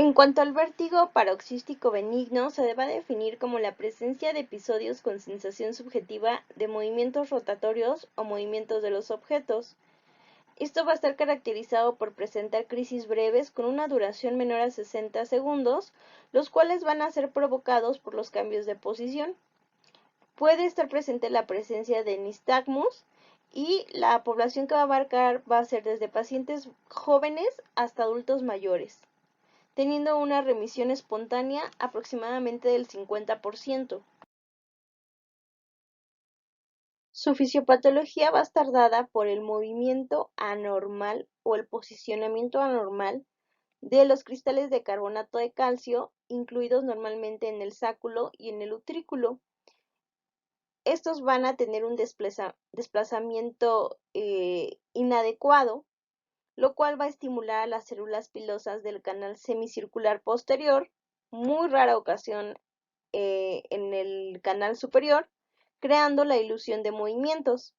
En cuanto al vértigo paroxístico benigno, se debe definir como la presencia de episodios con sensación subjetiva de movimientos rotatorios o movimientos de los objetos. Esto va a estar caracterizado por presentar crisis breves con una duración menor a 60 segundos, los cuales van a ser provocados por los cambios de posición. Puede estar presente la presencia de nistagmus y la población que va a abarcar va a ser desde pacientes jóvenes hasta adultos mayores, teniendo una remisión espontánea aproximadamente del 50%. Su fisiopatología va a estar dada por el movimiento anormal o el posicionamiento anormal de los cristales de carbonato de calcio, incluidos normalmente en el sáculo y en el utrículo. Estos van a tener un desplazamiento inadecuado, lo cual va a estimular a las células pilosas del canal semicircular posterior, muy rara ocasión en el canal superior, creando la ilusión de movimientos.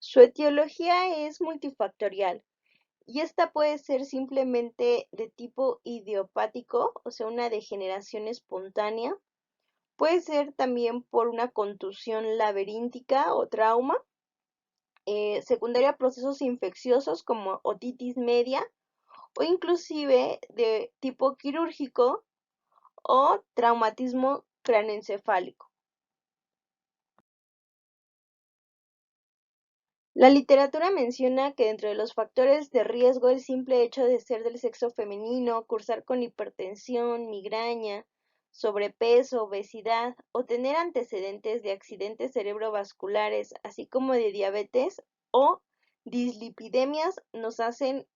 Su etiología es multifactorial y esta puede ser simplemente de tipo idiopático, o sea, una degeneración espontánea. Puede ser también por una contusión laberíntica o trauma, secundaria a procesos infecciosos como otitis media o inclusive de tipo quirúrgico o traumatismo craneoencefálico. La literatura menciona que dentro de los factores de riesgo el simple hecho de ser del sexo femenino, cursar con hipertensión, migraña, sobrepeso, obesidad o tener antecedentes de accidentes cerebrovasculares, así como de diabetes o dislipidemias, nos hacen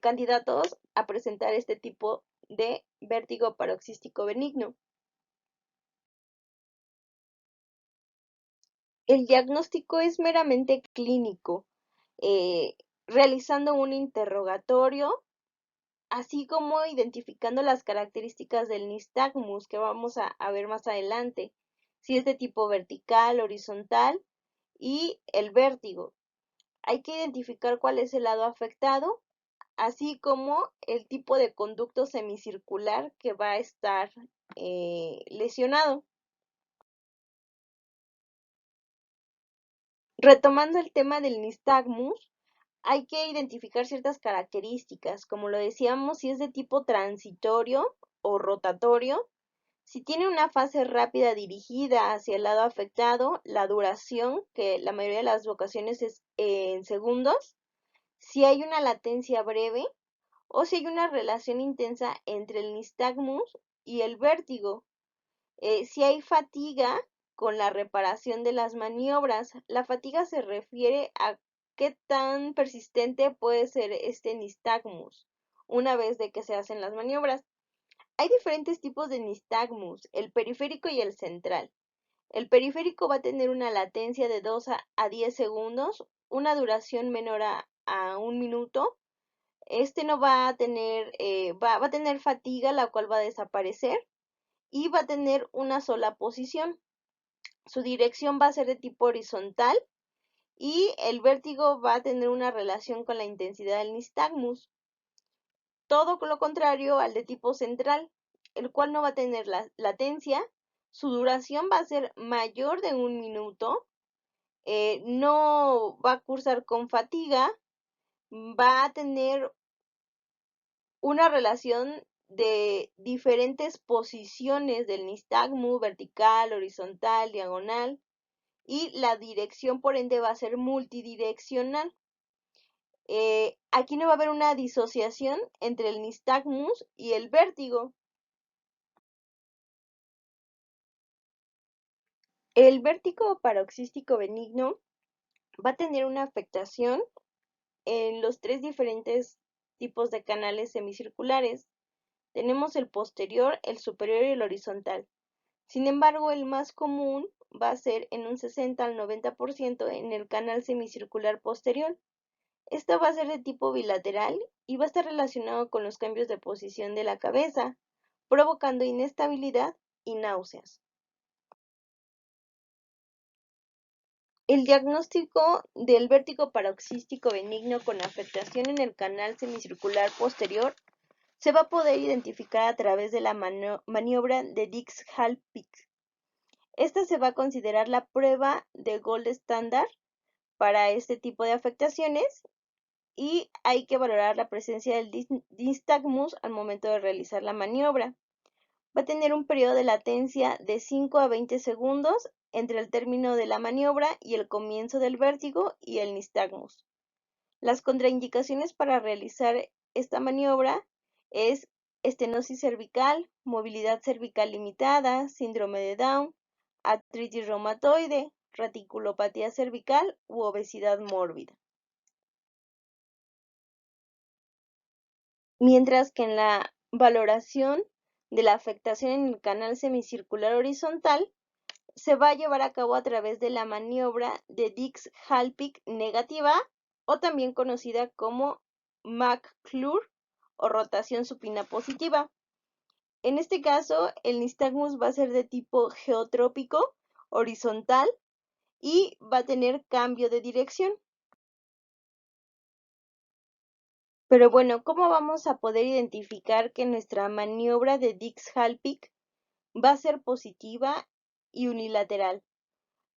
candidatos a presentar este tipo de vértigo paroxístico benigno. El diagnóstico es meramente clínico, eh, realizando un interrogatorio, así como identificando las características del nistagmus que vamos a ver más adelante, si es de tipo vertical, horizontal y el vértigo. Hay que identificar cuál es el lado afectado, así como el tipo de conducto semicircular que va a estar lesionado. Retomando el tema del nistagmus, hay que identificar ciertas características, como lo decíamos, si es de tipo transitorio o rotatorio, si tiene una fase rápida dirigida hacia el lado afectado, la duración, que la mayoría de las ocasiones es en segundos, si hay una latencia breve o si hay una relación intensa entre el nistagmus y el vértigo. Si hay fatiga con la reparación de las maniobras, la fatiga se refiere a qué tan persistente puede ser este nistagmus una vez de que se hacen las maniobras. Hay diferentes tipos de nistagmus, el periférico y el central. El periférico va a tener una latencia de 2 a 10 segundos, una duración menor a un minuto. Este no va a tener, va a tener fatiga, la cual va a desaparecer y va a tener una sola posición. Su dirección va a ser de tipo horizontal y el vértigo va a tener una relación con la intensidad del nistagmus. Todo lo contrario al de tipo central, el cual no va a tener latencia, su duración va a ser mayor de un minuto, no va a cursar con fatiga, va a tener una relación de diferentes posiciones del nistagmus, vertical, horizontal, diagonal, y la dirección por ende va a ser multidireccional. Aquí no va a haber una disociación entre el nistagmus y el vértigo. El vértigo paroxístico benigno va a tener una afectación en los tres diferentes tipos de canales semicirculares. Tenemos el posterior, el superior y el horizontal. Sin embargo, el más común va a ser en un 60 al 90% en el canal semicircular posterior. Esta va a ser de tipo bilateral y va a estar relacionado con los cambios de posición de la cabeza, provocando inestabilidad y náuseas. El diagnóstico del vértigo paroxístico benigno con afectación en el canal semicircular posterior se va a poder identificar a través de la maniobra de Dix-Hallpike. Esta se va a considerar la prueba de gold estándar para este tipo de afectaciones y hay que valorar la presencia del nistagmus al momento de realizar la maniobra. Va a tener un periodo de latencia de 5 a 20 segundos entre el término de la maniobra y el comienzo del vértigo y el nistagmus. Las contraindicaciones para realizar esta maniobra es estenosis cervical, movilidad cervical limitada, síndrome de Down, artritis reumatoide, reticulopatía cervical u obesidad mórbida. Mientras que en la valoración de la afectación en el canal semicircular horizontal se va a llevar a cabo a través de la maniobra de Dix-Hallpike negativa o también conocida como McClure o rotación supina positiva. En este caso, el nistagmus va a ser de tipo geotrópico horizontal y va a tener cambio de dirección. Pero bueno, ¿cómo vamos a poder identificar que nuestra maniobra de Dix-Hallpike va a ser positiva y unilateral?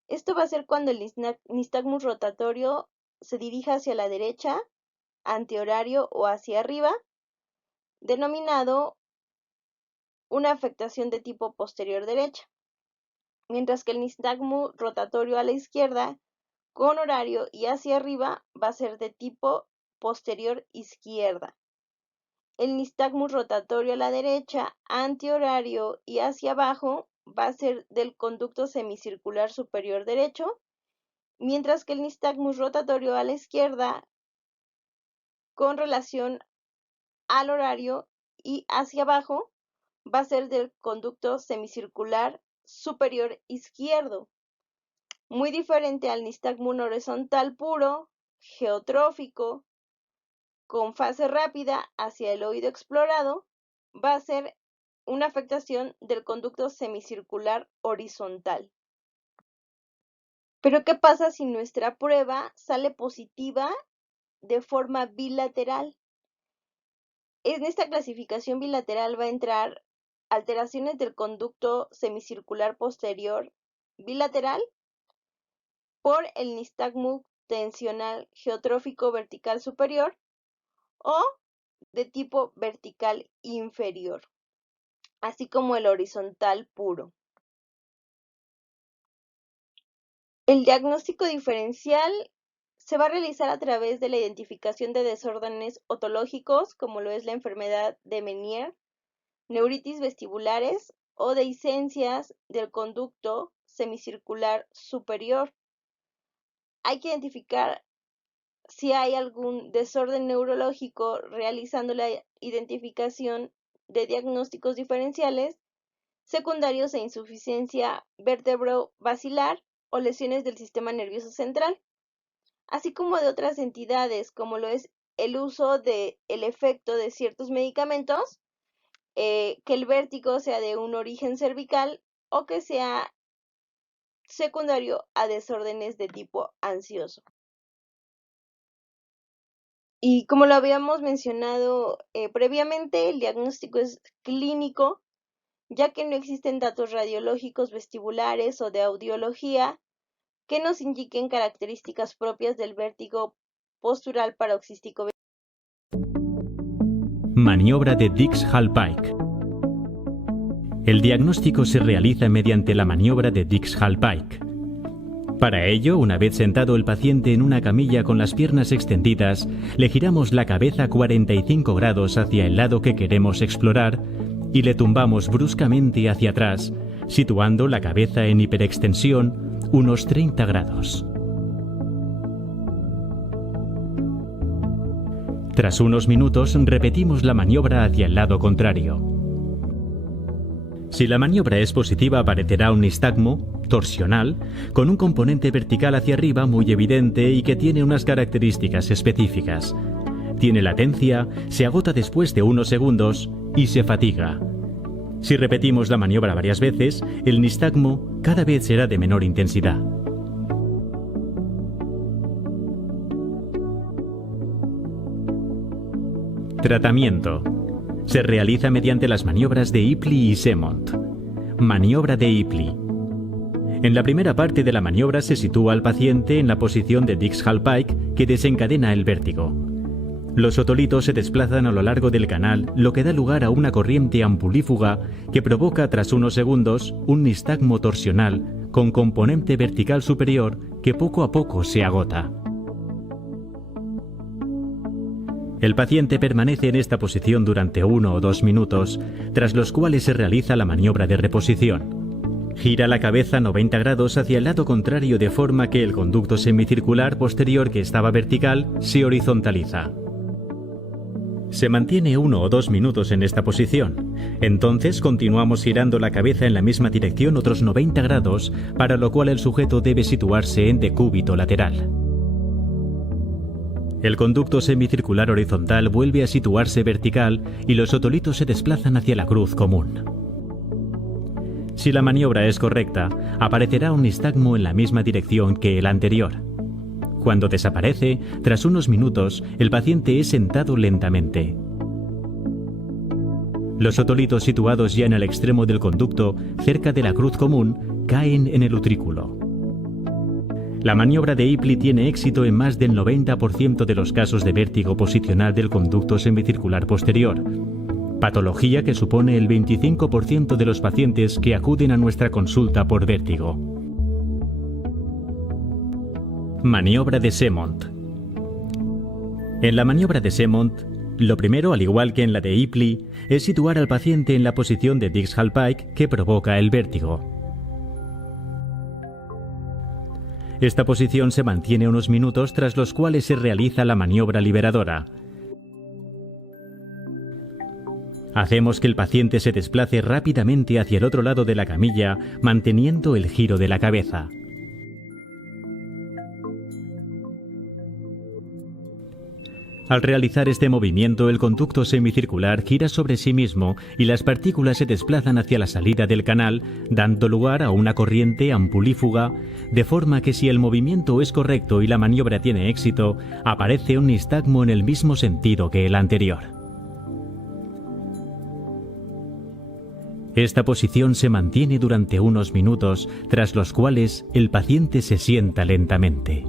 Esto va a ser cuando el nistagmus rotatorio se dirija hacia la derecha, antihorario o hacia arriba, denominado una afectación de tipo posterior derecha, mientras que el nistagmus rotatorio a la izquierda, con horario y hacia arriba, va a ser de tipo posterior izquierda. El nistagmus rotatorio a la derecha, antihorario y hacia abajo, va a ser del conducto semicircular superior derecho, mientras que el nistagmus rotatorio a la izquierda, con relación al horario y hacia abajo, va a ser del conducto semicircular superior izquierdo, muy diferente al nistagmus horizontal puro, geotrófico, con fase rápida hacia el oído explorado, va a ser una afectación del conducto semicircular horizontal. Pero ¿qué pasa si nuestra prueba sale positiva de forma bilateral? En esta clasificación bilateral va a entrar alteraciones del conducto semicircular posterior bilateral por el nistagmus tensional geotrófico vertical superior o de tipo vertical inferior, así como el horizontal puro. El diagnóstico diferencial se va a realizar a través de la identificación de desórdenes otológicos, como lo es la enfermedad de Meniere, neuritis vestibulares o dehiscencias del conducto semicircular superior. Hay que identificar si hay algún desorden neurológico realizando la identificación de diagnósticos diferenciales secundarios a insuficiencia vertebrovascular o lesiones del sistema nervioso central, así como de otras entidades, como lo es el uso del efecto de ciertos medicamentos, que el vértigo sea de un origen cervical o que sea secundario a desórdenes de tipo ansioso. Y como lo habíamos mencionado previamente, el diagnóstico es clínico, ya que no existen datos radiológicos vestibulares o de audiología que nos indiquen características propias del vértigo postural paroxístico. Maniobra de Dix-Hallpike. El diagnóstico se realiza mediante la maniobra de Dix-Hallpike. Para ello, una vez sentado el paciente en una camilla con las piernas extendidas, le giramos la cabeza 45 grados hacia el lado que queremos explorar y le tumbamos bruscamente hacia atrás, situando la cabeza en hiperextensión unos 30 grados. Tras unos minutos, repetimos la maniobra hacia el lado contrario. Si la maniobra es positiva, aparecerá un nistagmo torsional con un componente vertical hacia arriba muy evidente y que tiene unas características específicas. Tiene latencia, se agota después de unos segundos y se fatiga. Si repetimos la maniobra varias veces, el nistagmo cada vez será de menor intensidad. Tratamiento. Se realiza mediante las maniobras de Epley y Semont. Maniobra de Epley. En la primera parte de la maniobra se sitúa al paciente en la posición de Dix-Hallpike que desencadena el vértigo. Los otolitos se desplazan a lo largo del canal, lo que da lugar a una corriente ampulífuga que provoca tras unos segundos un nistagmo torsional con componente vertical superior que poco a poco se agota. El paciente permanece en esta posición durante 1 o 2 minutos, tras los cuales se realiza la maniobra de reposición. Gira la cabeza 90 grados hacia el lado contrario de forma que el conducto semicircular posterior que estaba vertical se horizontaliza. Se mantiene 1 o 2 minutos en esta posición. Entonces continuamos girando la cabeza en la misma dirección otros 90 grados, para lo cual el sujeto debe situarse en decúbito lateral. El conducto semicircular horizontal vuelve a situarse vertical y los otolitos se desplazan hacia la cruz común. Si la maniobra es correcta, aparecerá un nistagmo en la misma dirección que el anterior. Cuando desaparece, tras unos minutos, el paciente es sentado lentamente. Los otolitos situados ya en el extremo del conducto, cerca de la cruz común, caen en el utrículo. La maniobra de Epley tiene éxito en más del 90% de los casos de vértigo posicional del conducto semicircular posterior, patología que supone el 25% de los pacientes que acuden a nuestra consulta por vértigo. Maniobra de Semont. En la maniobra de Semont, lo primero, al igual que en la de Epley, es situar al paciente en la posición de Dix-Hallpike que provoca el vértigo. Esta posición se mantiene unos minutos, tras los cuales se realiza la maniobra liberadora. Hacemos que el paciente se desplace rápidamente hacia el otro lado de la camilla, manteniendo el giro de la cabeza. Al realizar este movimiento, el conducto semicircular gira sobre sí mismo y las partículas se desplazan hacia la salida del canal, dando lugar a una corriente ampulífuga, de forma que si el movimiento es correcto y la maniobra tiene éxito, aparece un nistagmo en el mismo sentido que el anterior. Esta posición se mantiene durante unos minutos, tras los cuales el paciente se sienta lentamente.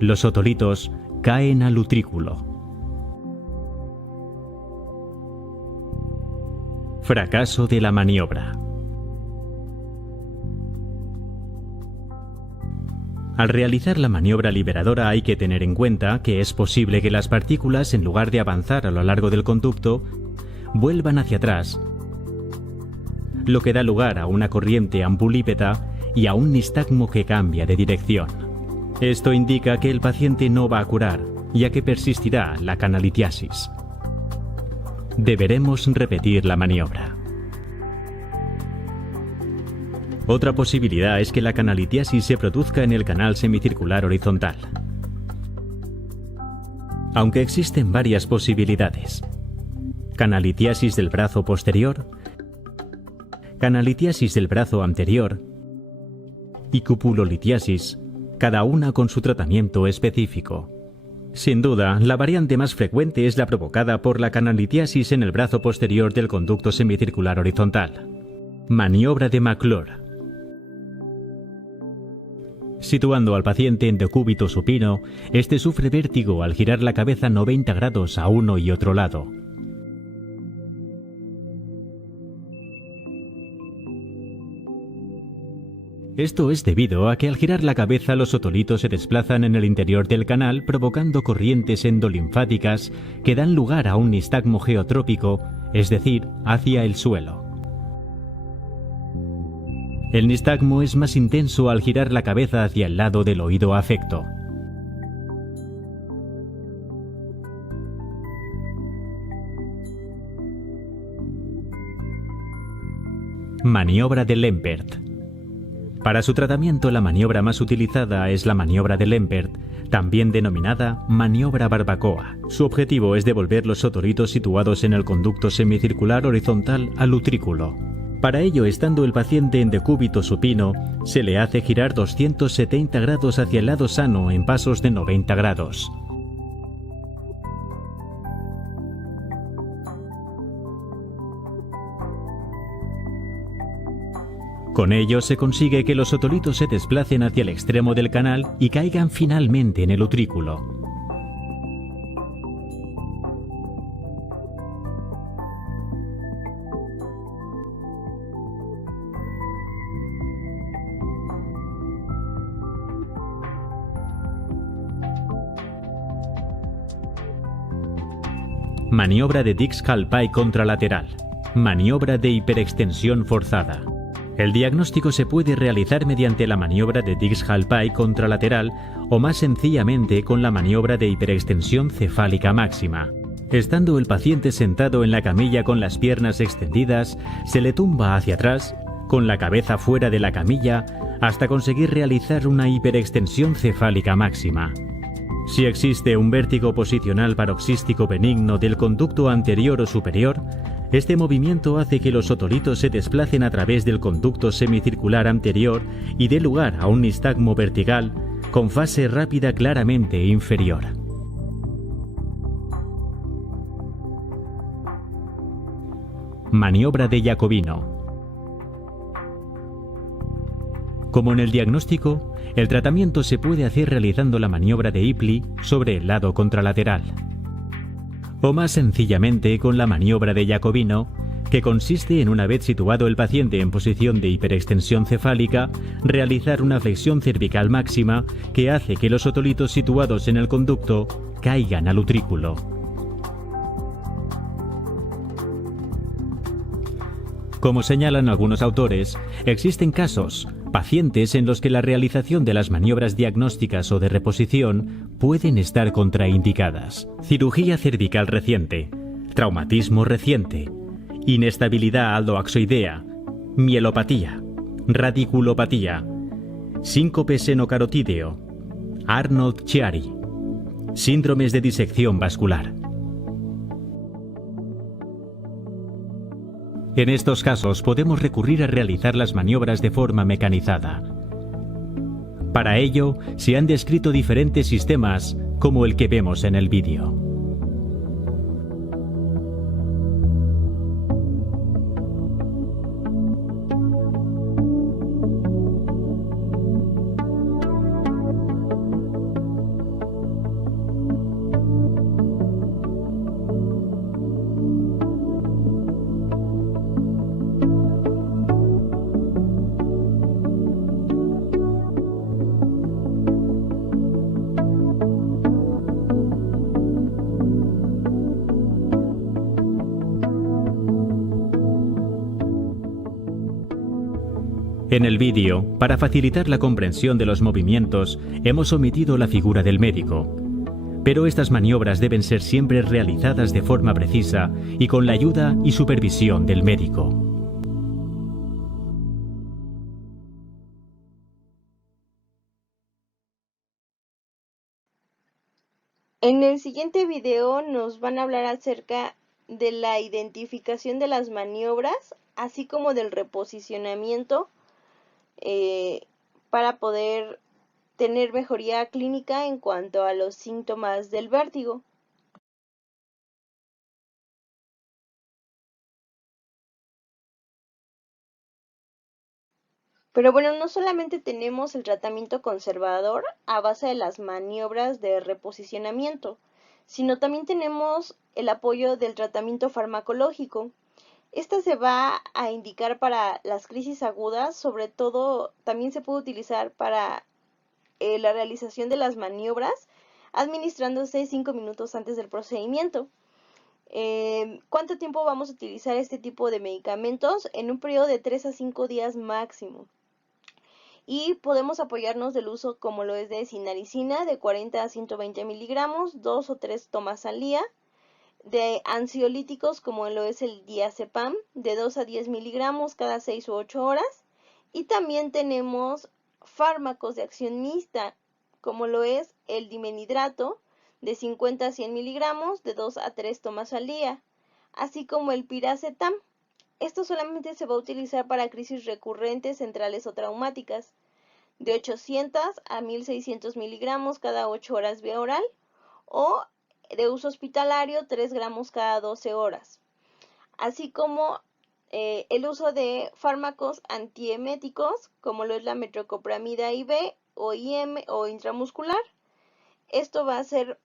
Los otolitos caen al utrículo. Fracaso de la maniobra. Al realizar la maniobra liberadora hay que tener en cuenta que es posible que las partículas, en lugar de avanzar a lo largo del conducto, vuelvan hacia atrás, lo que da lugar a una corriente ampulípeta y a un nistagmo que cambia de dirección. Esto indica que el paciente no va a curar, ya que persistirá la canalitiasis. Deberemos repetir la maniobra. Otra posibilidad es que la canalitiasis se produzca en el canal semicircular horizontal. Aunque existen varias posibilidades: canalitiasis del brazo posterior, canalitiasis del brazo anterior y cupulolitiasis, cada una con su tratamiento específico. Sin duda, la variante más frecuente es la provocada por la canalitiasis en el brazo posterior del conducto semicircular horizontal. Maniobra de McClure. Situando al paciente en decúbito supino, este sufre vértigo al girar la cabeza 90 grados a uno y otro lado. Esto es debido a que al girar la cabeza los otolitos se desplazan en el interior del canal, provocando corrientes endolinfáticas que dan lugar a un nistagmo geotrópico, es decir, hacia el suelo. El nistagmo es más intenso al girar la cabeza hacia el lado del oído afecto. Maniobra de Lempert. Para su tratamiento, la maniobra más utilizada es la maniobra de Lempert, también denominada maniobra barbacoa. Su objetivo es devolver los otolitos situados en el conducto semicircular horizontal al utrículo. Para ello, estando el paciente en decúbito supino, se le hace girar 270 grados hacia el lado sano en pasos de 90 grados. Con ello se consigue que los otolitos se desplacen hacia el extremo del canal y caigan finalmente en el utrículo. Maniobra de Dix-Hallpike contralateral. Maniobra de hiperextensión forzada. El diagnóstico se puede realizar mediante la maniobra de Dix-Hallpike contralateral o más sencillamente con la maniobra de hiperextensión cefálica máxima. Estando el paciente sentado en la camilla con las piernas extendidas, se le tumba hacia atrás, con la cabeza fuera de la camilla, hasta conseguir realizar una hiperextensión cefálica máxima. Si existe un vértigo posicional paroxístico benigno del conducto anterior o superior, este movimiento hace que los otolitos se desplacen a través del conducto semicircular anterior y dé lugar a un nistagmo vertical con fase rápida claramente inferior. Maniobra de Jacobino. Como en el diagnóstico, el tratamiento se puede hacer realizando la maniobra de Epley sobre el lado contralateral. O más sencillamente con la maniobra de Jacobino, que consiste en, una vez situado el paciente en posición de hiperextensión cefálica, realizar una flexión cervical máxima que hace que los otolitos situados en el conducto caigan al utrículo. Como señalan algunos autores, existen casos, pacientes en los que la realización de las maniobras diagnósticas o de reposición pueden estar contraindicadas. Cirugía cervical reciente, traumatismo reciente, inestabilidad aldoaxoidea, mielopatía, radiculopatía, síncope senocarotídeo, Arnold-Chiari, síndromes de disección vascular. En estos casos podemos recurrir a realizar las maniobras de forma mecanizada. Para ello, se han descrito diferentes sistemas como el que vemos en el vídeo. En el vídeo, para facilitar la comprensión de los movimientos, hemos omitido la figura del médico. Pero estas maniobras deben ser siempre realizadas de forma precisa y con la ayuda y supervisión del médico. En el siguiente video nos van a hablar acerca de la identificación de las maniobras, así como del reposicionamiento para poder tener mejoría clínica en cuanto a los síntomas del vértigo. Pero bueno, no solamente tenemos el tratamiento conservador a base de las maniobras de reposicionamiento, sino también tenemos el apoyo del tratamiento farmacológico. Esta se va a indicar para las crisis agudas, sobre todo también se puede utilizar para la realización de las maniobras, administrándose 5 minutos antes del procedimiento. ¿Cuánto tiempo vamos a utilizar este tipo de medicamentos? En un periodo de 3 a 5 días máximo. Y podemos apoyarnos del uso como lo es de cinaricina de 40 a 120 miligramos, 2 o 3 tomas al día, de ansiolíticos como lo es el diazepam de 2 a 10 miligramos cada 6 u 8 horas, y también tenemos fármacos de acción mixta como lo es el dimenhidrato de 50 a 100 miligramos de 2 a 3 tomas al día, así como el piracetam. Esto solamente se va a utilizar para crisis recurrentes, centrales o traumáticas, de 800 a 1600 miligramos cada 8 horas vía oral, o de uso hospitalario 3 gramos cada 12 horas. Así como el uso de fármacos antieméticos, como lo es la metoclopramida IV o IM o intramuscular. Esto va a ser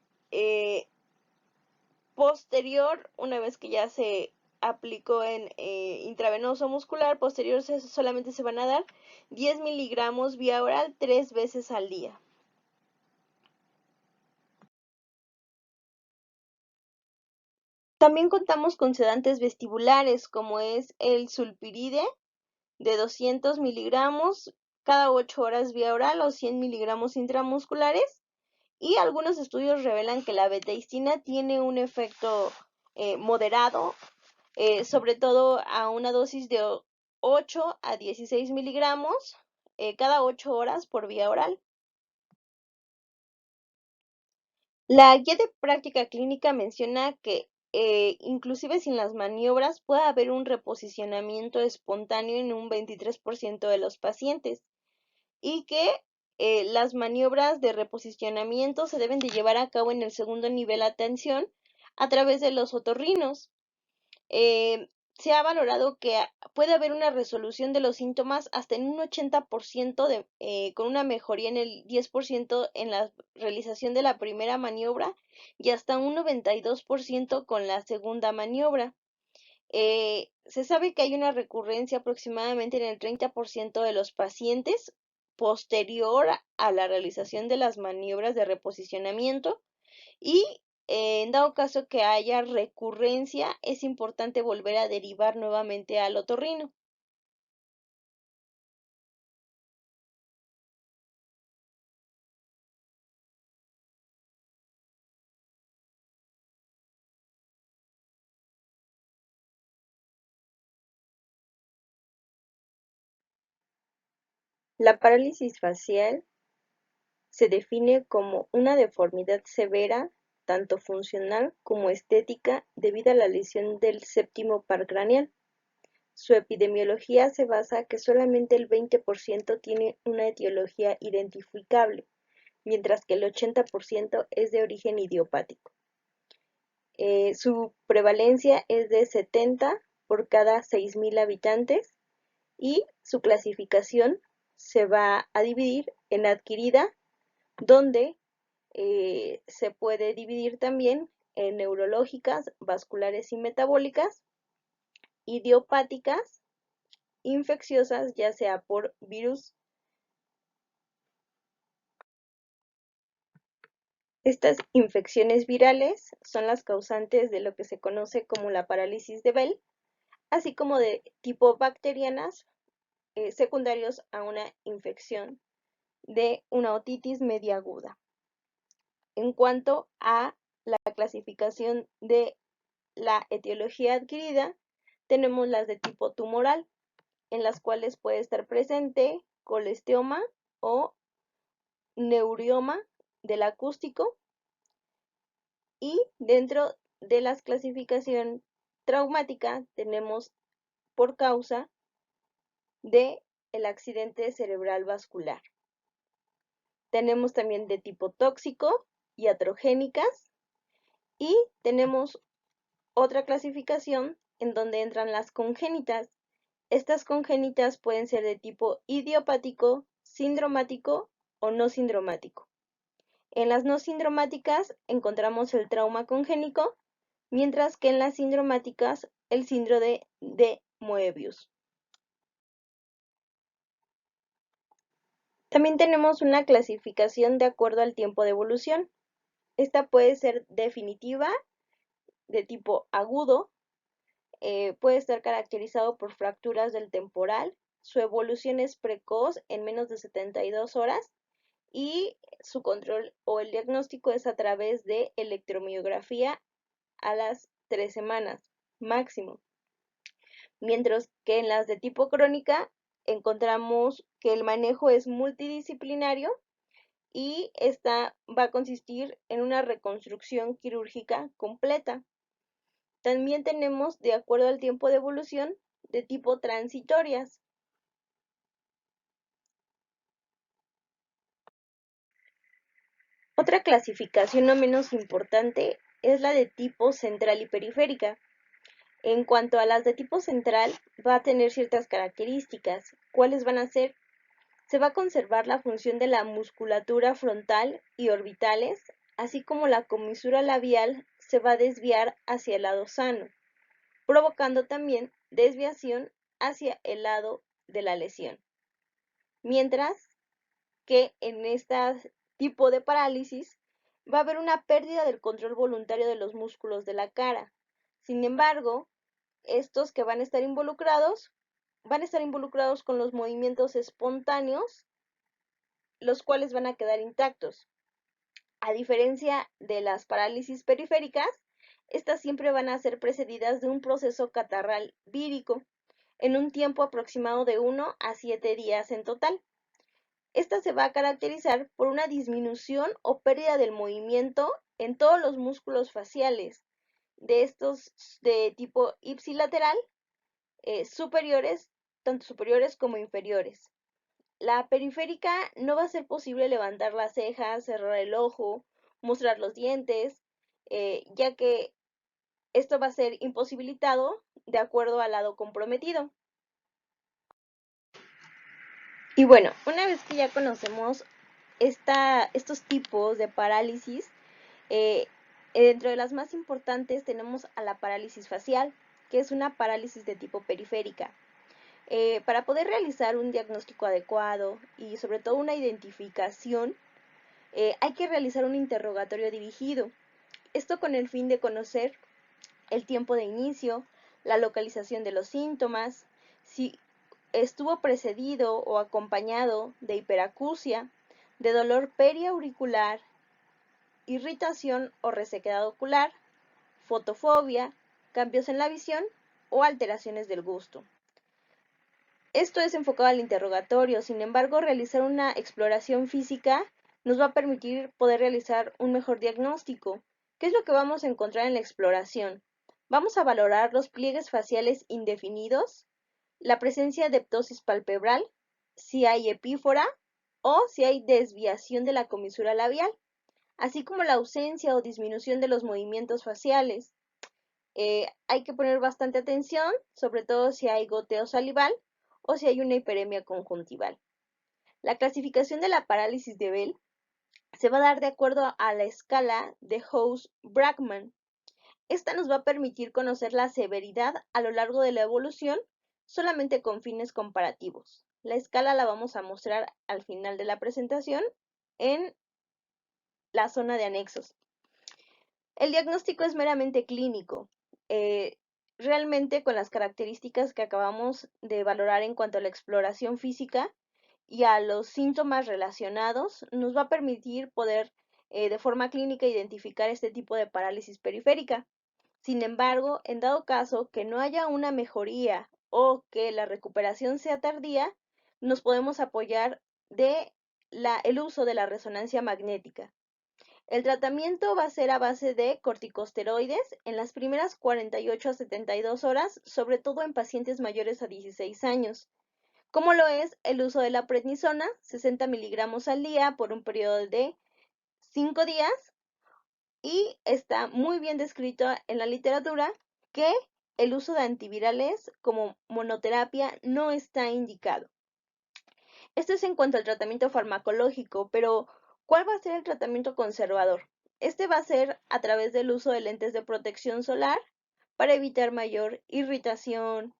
posterior, una vez que ya se aplicó en intravenoso muscular, posterior solamente se van a dar 10 miligramos vía oral 3 veces al día. También contamos con sedantes vestibulares, como es el sulpiride de 200 miligramos cada 8 horas vía oral o 100 miligramos intramusculares. Y algunos estudios revelan que la betaistina tiene un efecto moderado, sobre todo a una dosis de 8 a 16 miligramos cada 8 horas por vía oral. La guía de práctica clínica menciona que inclusive sin las maniobras puede haber un reposicionamiento espontáneo en un 23% de los pacientes y que las maniobras de reposicionamiento se deben de llevar a cabo en el segundo nivel de atención a través de los otorrinos. Se ha valorado que puede haber una resolución de los síntomas hasta en un 80% con una mejoría en el 10% en la realización de la primera maniobra y hasta un 92% con la segunda maniobra. Se sabe que hay una recurrencia aproximadamente en el 30% de los pacientes posterior a la realización de las maniobras de reposicionamiento y en dado caso que haya recurrencia, es importante volver a derivar nuevamente al otorrino. La parálisis facial se define como una deformidad severa, tanto funcional como estética, debido a la lesión del séptimo par craneal. Su epidemiología se basa que solamente el 20% tiene una etiología identificable, mientras que el 80% es de origen idiopático. Su prevalencia es de 70 por cada 6.000 habitantes y su clasificación se va a dividir en adquirida, donde se puede dividir también en neurológicas, vasculares y metabólicas, idiopáticas, infecciosas, ya sea por virus. Estas infecciones virales son las causantes de lo que se conoce como la parálisis de Bell, así como de tipo bacterianas secundarios a una infección de una otitis media aguda. En cuanto a la clasificación de la etiología adquirida, tenemos las de tipo tumoral, en las cuales puede estar presente colesteoma o neurioma del acústico, y dentro de la clasificación traumática tenemos por causa de el accidente cerebral vascular. Tenemos también de tipo tóxico, iatrogénicas, y tenemos otra clasificación en donde entran las congénitas. Estas congénitas pueden ser de tipo idiopático, sindromático o no sindromático. En las no sindromáticas encontramos el trauma congénico, mientras que en las sindromáticas el síndrome de Moebius. También tenemos una clasificación de acuerdo al tiempo de evolución. Esta puede ser definitiva, de tipo agudo, puede estar caracterizado por fracturas del temporal, su evolución es precoz en menos de 72 horas y su control o el diagnóstico es a través de electromiografía a las 3 semanas máximo. Mientras que en las de tipo crónica encontramos que el manejo es multidisciplinario y esta va a consistir en una reconstrucción quirúrgica completa. También tenemos, de acuerdo al tiempo de evolución, de tipo transitorias. Otra clasificación no menos importante es la de tipo central y periférica. En cuanto a las de tipo central, va a tener ciertas características. ¿Cuáles van a ser? Se va a conservar la función de la musculatura frontal y orbitales, así como la comisura labial se va a desviar hacia el lado sano, provocando también desviación hacia el lado de la lesión. Mientras que en este tipo de parálisis va a haber una pérdida del control voluntario de los músculos de la cara. Sin embargo, estos que van a estar involucrados con los movimientos espontáneos, los cuales van a quedar intactos. A diferencia de las parálisis periféricas, estas siempre van a ser precedidas de un proceso catarral vírico en un tiempo aproximado de 1 a 7 días en total. Esta se va a caracterizar por una disminución o pérdida del movimiento en todos los músculos faciales, de estos de tipo ipsilateral, superiores, tanto superiores como inferiores. La periférica no va a ser posible levantar las cejas, cerrar el ojo, mostrar los dientes, ya que esto va a ser imposibilitado de acuerdo al lado comprometido. Y bueno, una vez que ya conocemos estos tipos de parálisis, dentro de las más importantes tenemos a la parálisis facial, que es una parálisis de tipo periférica. Para poder realizar un diagnóstico adecuado y sobre todo una identificación, hay que realizar un interrogatorio dirigido. Esto con el fin de conocer el tiempo de inicio, la localización de los síntomas, si estuvo precedido o acompañado de hiperacusia, de dolor periauricular, irritación o resequedad ocular, fotofobia, cambios en la visión o alteraciones del gusto. Esto es enfocado al interrogatorio, sin embargo, realizar una exploración física nos va a permitir poder realizar un mejor diagnóstico. ¿Qué es lo que vamos a encontrar en la exploración? Vamos a valorar los pliegues faciales indefinidos, la presencia de ptosis palpebral, si hay epífora o si hay desviación de la comisura labial, así como la ausencia o disminución de los movimientos faciales. Hay que poner bastante atención, sobre todo si hay goteo salival o si hay una hiperemia conjuntival. La clasificación de la parálisis de Bell se va a dar de acuerdo a la escala de House-Brackmann. Esta nos va a permitir conocer la severidad a lo largo de la evolución solamente con fines comparativos. La escala la vamos a mostrar al final de la presentación en la zona de anexos. El diagnóstico es meramente clínico. Realmente con las características que acabamos de valorar en cuanto a la exploración física y a los síntomas relacionados, nos va a permitir poder de forma clínica identificar este tipo de parálisis periférica. Sin embargo, en dado caso que no haya una mejoría o que la recuperación sea tardía, nos podemos apoyar de el uso de la resonancia magnética. El tratamiento va a ser a base de corticosteroides en las primeras 48 a 72 horas, sobre todo en pacientes mayores a 16 años, como lo es el uso de la prednisona, 60 miligramos al día por un periodo de 5 días, y está muy bien descrito en la literatura que el uso de antivirales como monoterapia no está indicado. Esto es en cuanto al tratamiento farmacológico, pero ¿cuál va a ser el tratamiento conservador? Este va a ser a través del uso de lentes de protección solar para evitar mayor irritación,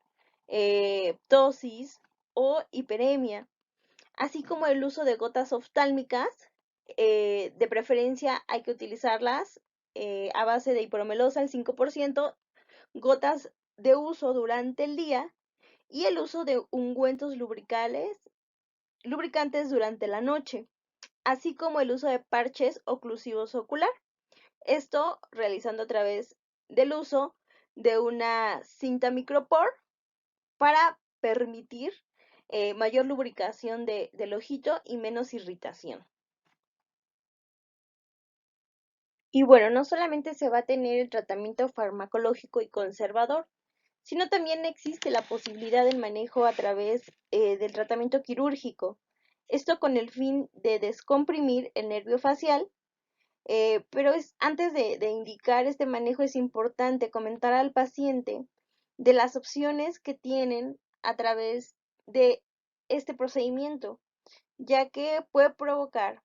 ptosis o hiperemia, así como el uso de gotas oftálmicas. De preferencia hay que utilizarlas a base de hiperomelosa al 5%, gotas de uso durante el día y el uso de ungüentos lubricantes durante la noche, así como el uso de parches oclusivos ocular. Esto realizando a través del uso de una cinta micropor para permitir mayor lubricación del ojito y menos irritación. Y bueno, no solamente se va a tener el tratamiento farmacológico y conservador, sino también existe la posibilidad del manejo a través del tratamiento quirúrgico. Esto con el fin de descomprimir el nervio facial, pero antes de indicar este manejo es importante comentar al paciente de las opciones que tienen a través de este procedimiento, ya que puede provocar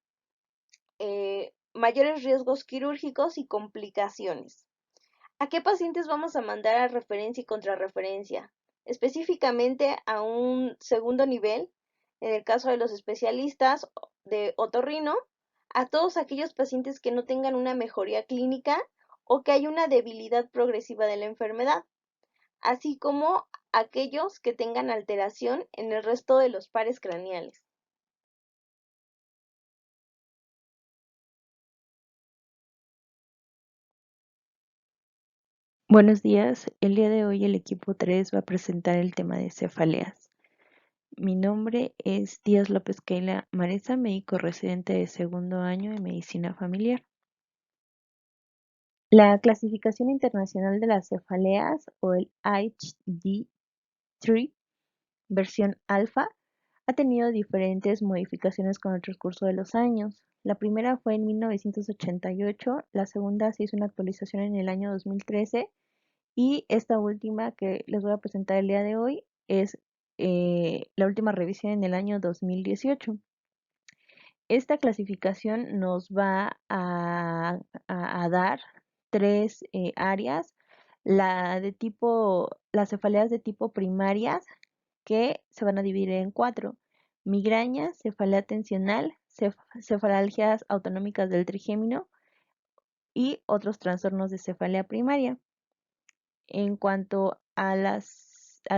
mayores riesgos quirúrgicos y complicaciones. ¿A qué pacientes vamos a mandar a referencia y contrarreferencia? Específicamente a un segundo nivel, en el caso de los especialistas de otorrino, a todos aquellos pacientes que no tengan una mejoría clínica o que hay una debilidad progresiva de la enfermedad, así como aquellos que tengan alteración en el resto de los pares craneales. Buenos días, el día de hoy el equipo 3 va a presentar el tema de cefaleas. Mi nombre es Díaz López Keila Mareza, médico residente de segundo año en medicina familiar. La clasificación internacional de las cefaleas o el IHD3 versión alfa ha tenido diferentes modificaciones con el transcurso de los años. La primera fue en 1988, la segunda se hizo una actualización en el año 2013 y esta última que les voy a presentar el día de hoy es la última revisión en el año 2018. Esta clasificación nos va a dar tres áreas, las cefaleas de tipo primarias, que se van a dividir en cuatro: migraña, cefalea tensional, cefalgias autonómicas del trigémino y otros trastornos de cefalea primaria. En cuanto al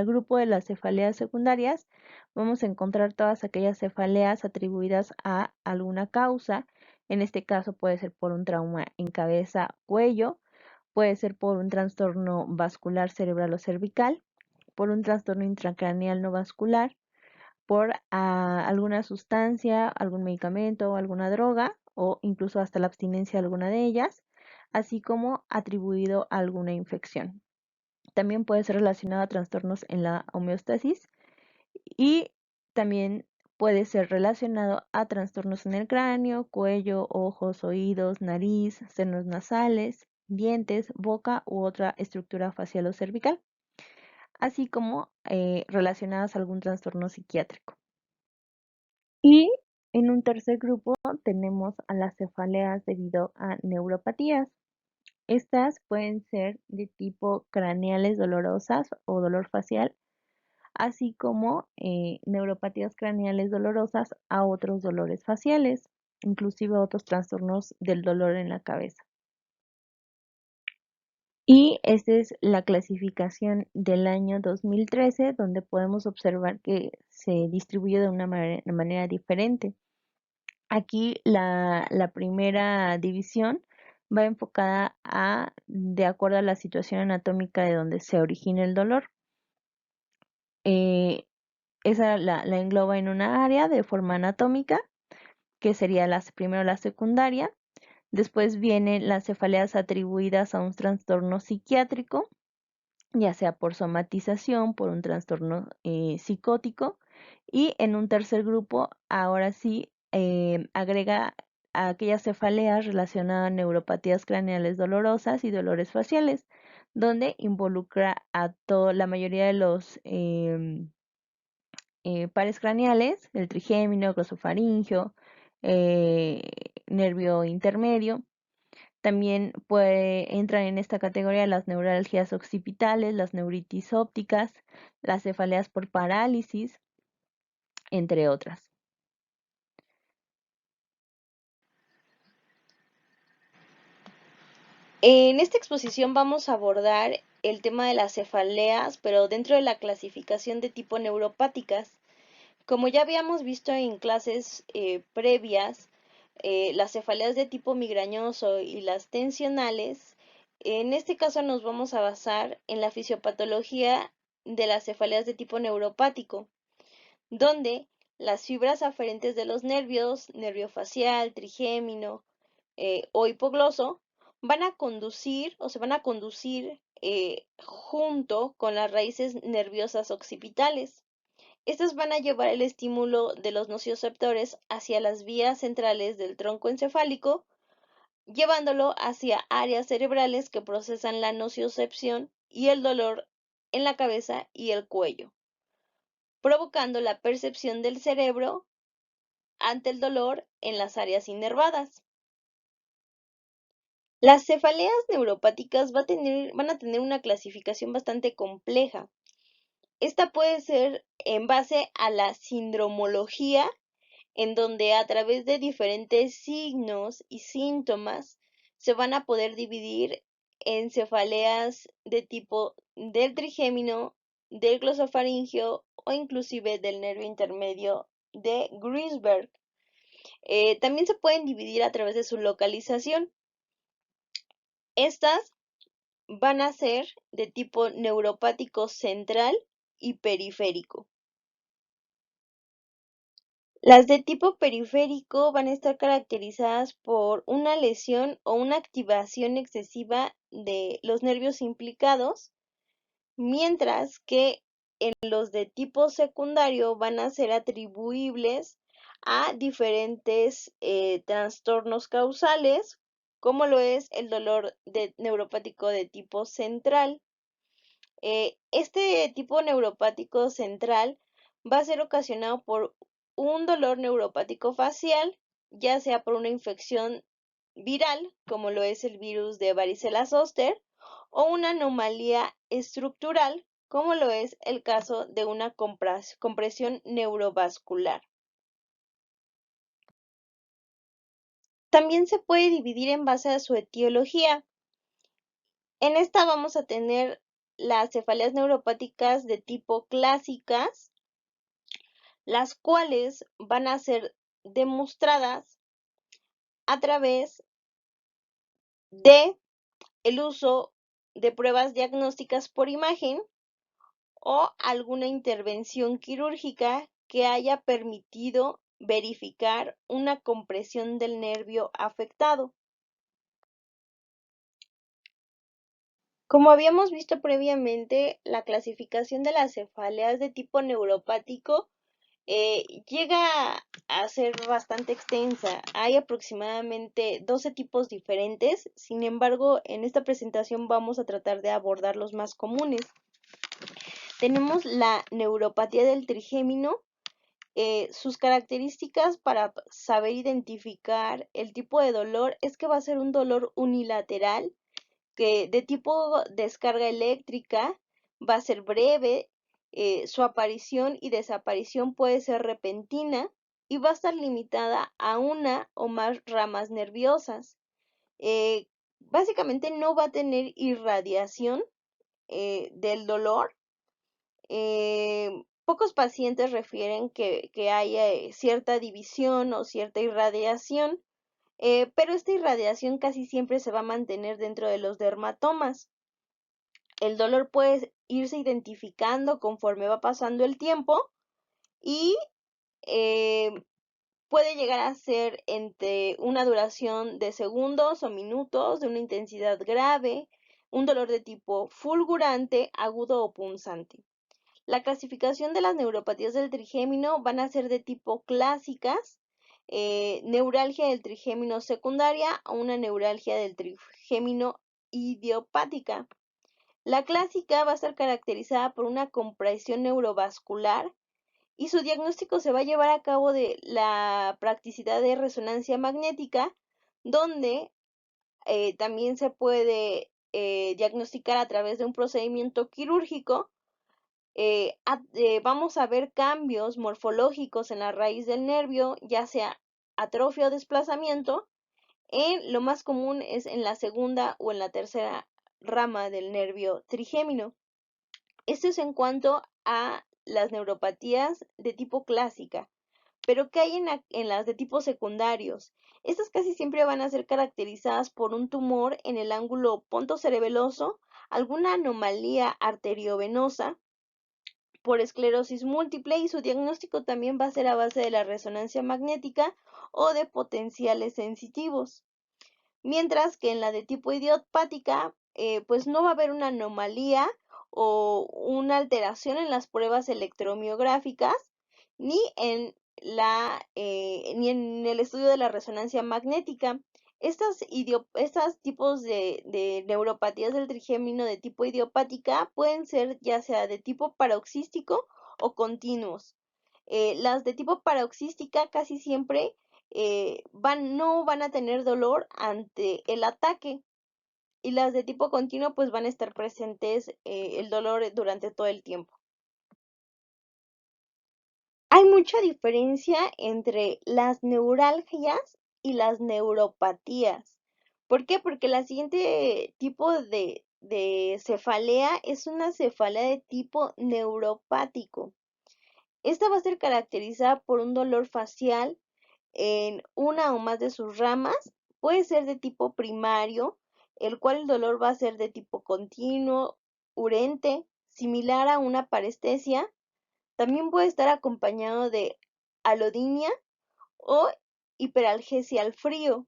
grupo de las cefaleas secundarias, vamos a encontrar todas aquellas cefaleas atribuidas a alguna causa. En este caso puede ser por un trauma en cabeza-cuello, puede ser por un trastorno vascular cerebral o cervical, por un trastorno intracraneal no vascular, por alguna sustancia, algún medicamento o alguna droga, o incluso hasta la abstinencia de alguna de ellas, así como atribuido a alguna infección. También puede ser relacionado a trastornos en la homeostasis y también puede ser relacionado a trastornos en el cráneo, cuello, ojos, oídos, nariz, senos nasales, dientes, boca u otra estructura facial o cervical, así como relacionadas a algún trastorno psiquiátrico. Y en un tercer grupo tenemos a las cefaleas debido a neuropatías. Estas pueden ser de tipo craneales dolorosas o dolor facial, así como neuropatías craneales dolorosas a otros dolores faciales, inclusive otros trastornos del dolor en la cabeza. Y esta es la clasificación del año 2013, donde podemos observar que se distribuye de una manera diferente. Aquí la primera división va enfocada de acuerdo a la situación anatómica de donde se origina el dolor. Esa la engloba en una área de forma anatómica, que sería primero la secundaria. Después vienen las cefaleas atribuidas a un trastorno psiquiátrico, ya sea por somatización, por un trastorno psicótico. Y en un tercer grupo, ahora sí, agrega a aquellas cefaleas relacionadas a neuropatías craneales dolorosas y dolores faciales, donde involucra a la mayoría de los pares craneales, el trigémino, glosofaringeo, nervio intermedio. También entran en esta categoría las neuralgias occipitales, las neuritis ópticas, las cefaleas por parálisis, entre otras. En esta exposición vamos a abordar el tema de las cefaleas, pero dentro de la clasificación de tipo neuropáticas. Como ya habíamos visto en clases previas, las cefaleas de tipo migrañoso y las tensionales, en este caso nos vamos a basar en la fisiopatología de las cefaleas de tipo neuropático, donde las fibras aferentes de los nervios, nervio facial, trigémino o hipogloso, van a conducir o se van a conducir junto con las raíces nerviosas occipitales. Estas van a llevar el estímulo de los nocioceptores hacia las vías centrales del tronco encefálico, llevándolo hacia áreas cerebrales que procesan la nociocepción y el dolor en la cabeza y el cuello, provocando la percepción del cerebro ante el dolor en las áreas inervadas. Las cefaleas neuropáticas van a tener una clasificación bastante compleja. Esta puede ser en base a la sindromología, en donde a través de diferentes signos y síntomas se van a poder dividir en cefaleas de tipo del trigémino, del glosofaringeo o inclusive del nervio intermedio de Grisberg. También se pueden dividir a través de su localización. Estas van a ser de tipo neuropático central y periférico. Las de tipo periférico van a estar caracterizadas por una lesión o una activación excesiva de los nervios implicados, mientras que en los de tipo secundario van a ser atribuibles a diferentes trastornos causales, como lo es el dolor neuropático de tipo central. Este tipo neuropático central va a ser ocasionado por un dolor neuropático facial, ya sea por una infección viral, como lo es el virus de varicela zoster, o una anomalía estructural, como lo es el caso de una compresión neurovascular. También se puede dividir en base a su etiología. En esta vamos a tener las cefaleas neuropáticas de tipo clásicas, las cuales van a ser demostradas a través de el uso de pruebas diagnósticas por imagen o alguna intervención quirúrgica que haya permitido verificar una compresión del nervio afectado. Como habíamos visto previamente, la clasificación de las cefaleas de tipo neuropático llega a ser bastante extensa. Hay aproximadamente 12 tipos diferentes, sin embargo, en esta presentación vamos a tratar de abordar los más comunes. Tenemos la neuropatía del trigémino. Sus características para saber identificar el tipo de dolor es que va a ser un dolor unilateral, que de tipo descarga eléctrica, va a ser breve, su aparición y desaparición puede ser repentina y va a estar limitada a una o más ramas nerviosas. Básicamente no va a tener irradiación del dolor. Pocos pacientes refieren que haya cierta división o cierta irradiación, pero esta irradiación casi siempre se va a mantener dentro de los dermatomas. El dolor puede irse identificando conforme va pasando el tiempo y puede llegar a ser entre una duración de segundos o minutos, de una intensidad grave, un dolor de tipo fulgurante, agudo o punzante. La clasificación de las neuropatías del trigémino van a ser de tipo clásicas, neuralgia del trigémino secundaria o una neuralgia del trigémino idiopática. La clásica va a estar caracterizada por una compresión neurovascular y su diagnóstico se va a llevar a cabo de la practicidad de resonancia magnética, donde también se puede diagnosticar a través de un procedimiento quirúrgico. Vamos a ver cambios morfológicos en la raíz del nervio, ya sea atrofia o desplazamiento. Lo más común es en la segunda o en la tercera rama del nervio trigémino. Esto es en cuanto a las neuropatías de tipo clásica. Pero ¿qué hay en las de tipo secundarios? Estas casi siempre van a ser caracterizadas por un tumor en el ángulo pontocerebeloso, alguna anomalía arteriovenosa, por esclerosis múltiple, y su diagnóstico también va a ser a base de la resonancia magnética o de potenciales sensitivos. Mientras que en la de tipo idiopática, pues no va a haber una anomalía o una alteración en las pruebas electromiográficas, ni en el estudio de la resonancia magnética. Estos tipos de neuropatías del trigémino de tipo idiopática pueden ser ya sea de tipo paroxístico o continuos. Las de tipo paroxística casi siempre no van a tener dolor ante el ataque, y las de tipo continuo pues van a estar presentes el dolor durante todo el tiempo. Hay mucha diferencia entre las neuralgias y las neuropatías. ¿Por qué? Porque la siguiente tipo de cefalea es una cefalea de tipo neuropático. Esta va a ser caracterizada por un dolor facial en una o más de sus ramas. Puede ser de tipo primario, el cual el dolor va a ser de tipo continuo, urente, similar a una parestesia. También puede estar acompañado de alodinia o hiperalgesia al frío.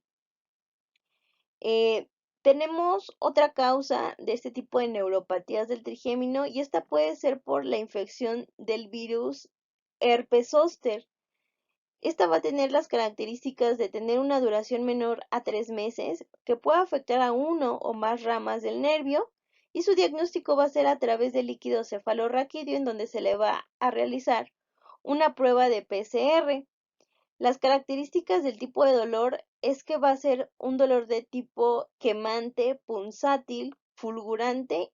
Tenemos otra causa de este tipo de neuropatías del trigémino, y esta puede ser por la infección del virus herpes zóster. Esta va a tener las características de tener una duración menor a 3 meses, que puede afectar a uno o más ramas del nervio, y su diagnóstico va a ser a través del líquido cefalorraquídeo, en donde se le va a realizar una prueba de PCR. Las características del tipo de dolor es que va a ser un dolor de tipo quemante, punzátil, fulgurante,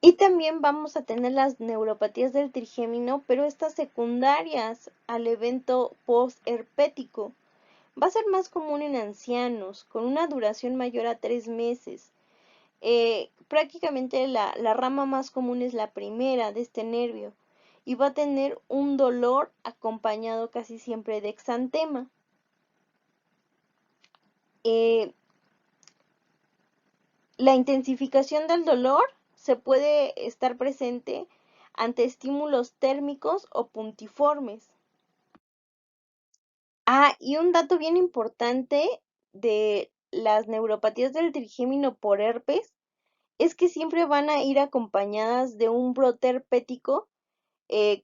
y también vamos a tener las neuropatías del trigémino, pero estas secundarias al evento postherpético. Va a ser más común en ancianos, con una duración mayor a 3 meses. Prácticamente la rama más común es la primera de este nervio, y va a tener un dolor acompañado casi siempre de exantema. La intensificación del dolor se puede estar presente ante estímulos térmicos o puntiformes. Y un dato bien importante de las neuropatías del trigémino por herpes es que siempre van a ir acompañadas de un brote herpético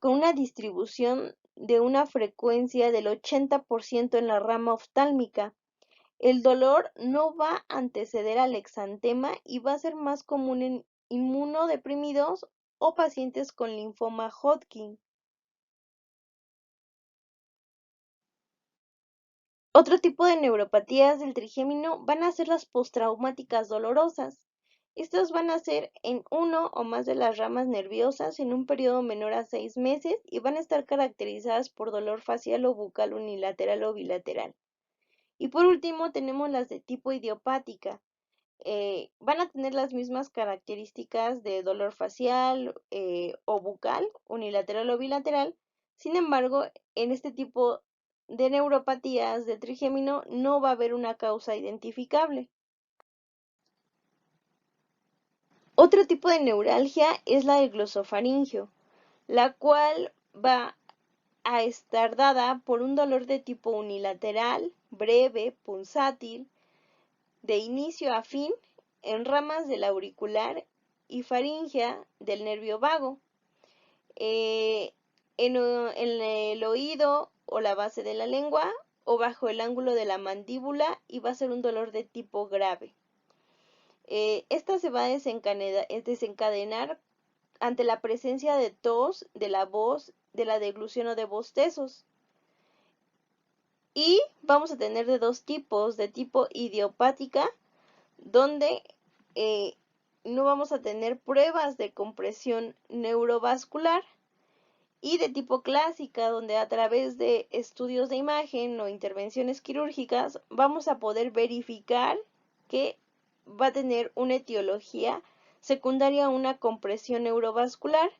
con una distribución de una frecuencia del 80% en la rama oftálmica. El dolor no va a anteceder al exantema y va a ser más común en inmunodeprimidos o pacientes con linfoma Hodgkin. Otro tipo de neuropatías del trigémino van a ser las postraumáticas dolorosas. Estas van a ser en uno o más de las ramas nerviosas en un periodo menor a 6 meses, y van a estar caracterizadas por dolor facial o bucal unilateral o bilateral. Y por último tenemos las de tipo idiopática. Van a tener las mismas características de dolor facial o bucal, unilateral o bilateral. Sin embargo, en este tipo de neuropatías del trigémino no va a haber una causa identificable. Otro tipo de neuralgia es la de glosofaringio, la cual va a estar dada por un dolor de tipo unilateral, breve, punzátil, de inicio a fin, en ramas del auricular y faringea del nervio vago, en el oído o la base de la lengua o bajo el ángulo de la mandíbula, y va a ser un dolor de tipo grave. Esta se va a desencadenar ante la presencia de tos, de la voz, de la deglución o de bostezos. Y vamos a tener de dos tipos: de tipo idiopática, donde no vamos a tener pruebas de compresión neurovascular, y de tipo clásica, donde a través de estudios de imagen o intervenciones quirúrgicas vamos a poder verificar que va a tener una etiología secundaria a una compresión neurovascular,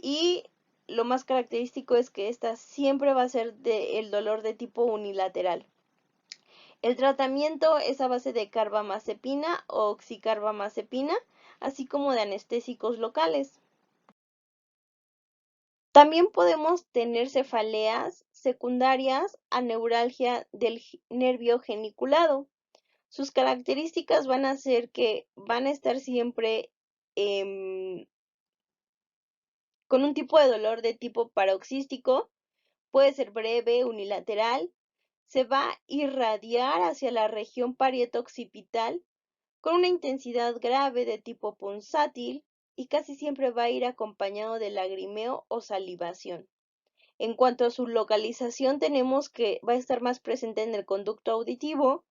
y lo más característico es que esta siempre va a ser el dolor de tipo unilateral. El tratamiento es a base de carbamazepina o oxicarbamazepina, así como de anestésicos locales. También podemos tener cefaleas secundarias a neuralgia del nervio geniculado. Sus características van a ser que van a estar siempre con un tipo de dolor de tipo paroxístico. puede ser breve, unilateral, se va a irradiar hacia la región parieto-occipital con una intensidad grave de tipo punzátil y casi siempre va a ir acompañado de lagrimeo o salivación. En cuanto a su localización, tenemos que va a estar más presente en el conducto auditivo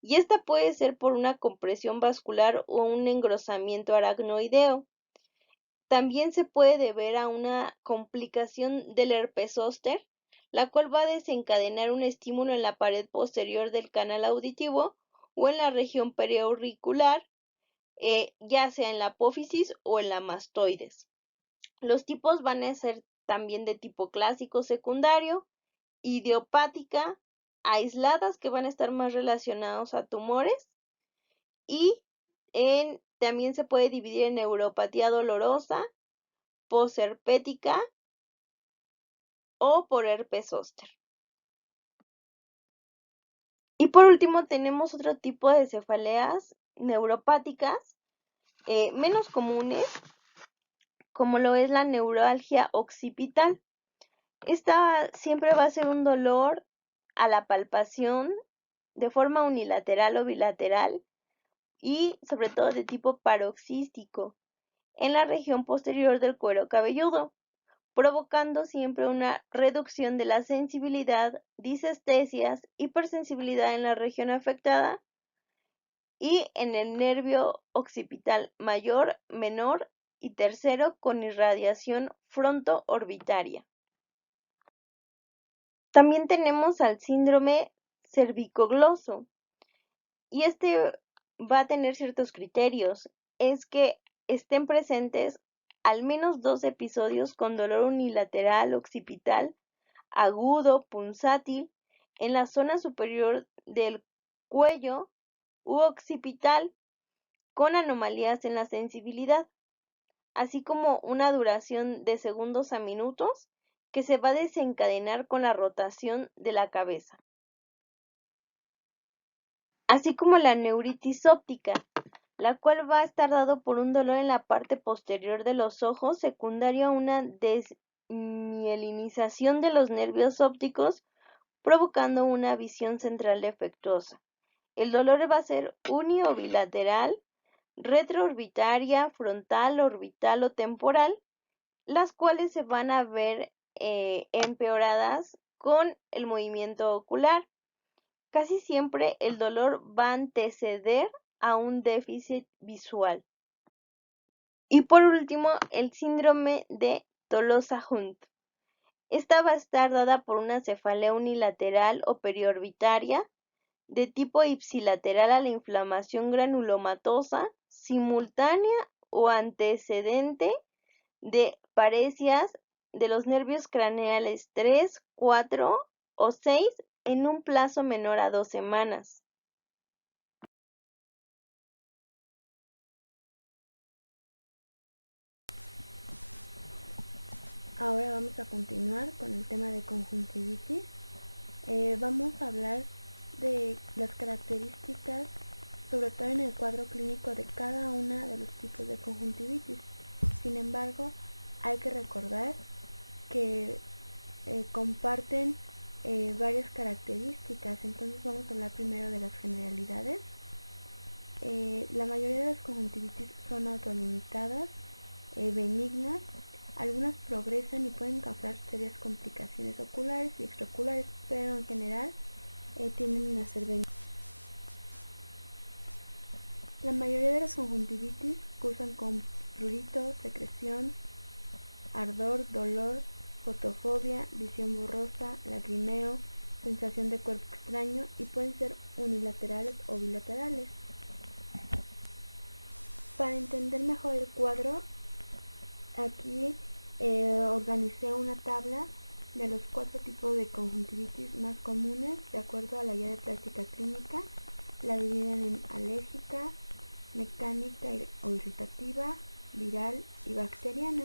y esta puede ser por una compresión vascular o un engrosamiento aracnoideo. También se puede deber a una complicación del herpes zóster, la cual va a desencadenar un estímulo en la pared posterior del canal auditivo o en la región periauricular, ya sea en la apófisis o en la mastoides. Los tipos van a ser también de tipo clásico secundario, idiopática, aisladas que van a estar más relacionados a tumores y también se puede dividir en neuropatía dolorosa, posherpética o por herpes zóster. Y por último tenemos otro tipo de cefaleas neuropáticas menos comunes, como lo es la neuralgia occipital. Esta siempre va a ser un dolor a la palpación de forma unilateral o bilateral y sobre todo de tipo paroxístico en la región posterior del cuero cabelludo, provocando siempre una reducción de la sensibilidad, disestesias, hipersensibilidad en la región afectada y en el nervio occipital mayor, menor y tercero con irradiación fronto-orbitaria. También tenemos al síndrome cervicogloso y este va a tener ciertos criterios. Es que estén presentes al menos 2 episodios con dolor unilateral occipital agudo, punzátil, en la zona superior del cuello u occipital con anomalías en la sensibilidad, así como una duración de segundos a minutos que se va a desencadenar con la rotación de la cabeza. Así como la neuritis óptica, la cual va a estar dado por un dolor en la parte posterior de los ojos secundario a una desmielinización de los nervios ópticos, provocando una visión central defectuosa. El dolor va a ser uni o bilateral, retroorbitaria, frontal, orbital o temporal, las cuales se van a ver empeoradas con el movimiento ocular. Casi siempre el dolor va a anteceder a un déficit visual. Y por último, el síndrome de Tolosa-Hunt. Esta va a estar dada por una cefalea unilateral o periorbitaria de tipo ipsilateral a la inflamación granulomatosa, simultánea o antecedente de paresias de los nervios craneales 3, 4 o 6 en un plazo menor a 2 semanas. Ahora vamos a continuar con el tema de conjuntivitis. Vamos a hablar de las características, sobre todo en el cuadro clínico de cada una de los tipos de conjuntivitis. Sin embargo, hay que recordar que comparten varias características. Entonces vamos a hablar primero de las generalidades. La mayoría de las conjuntivitis son autolimitadas, benignas. Algunas progresan y pueden causar serias complicaciones oculares y extraoculares, pero en general tienden a ser benignas. La mayoría de las conjuntivitis cursan con prurito, secreción, ardor, dolor, fotofobia, visión borrosa, lagrimeo, sensación de cuerpo extraño y pueden ser unilaterales o bilaterales. Para entender mejor el cuadro, aquí organicé una tabla de los 4 tipos de conjuntivitis más comunes de acuerdo a la guía de práctica clínica. La dividen en alérgica, mecánica o irritativa, viral y bacteriana.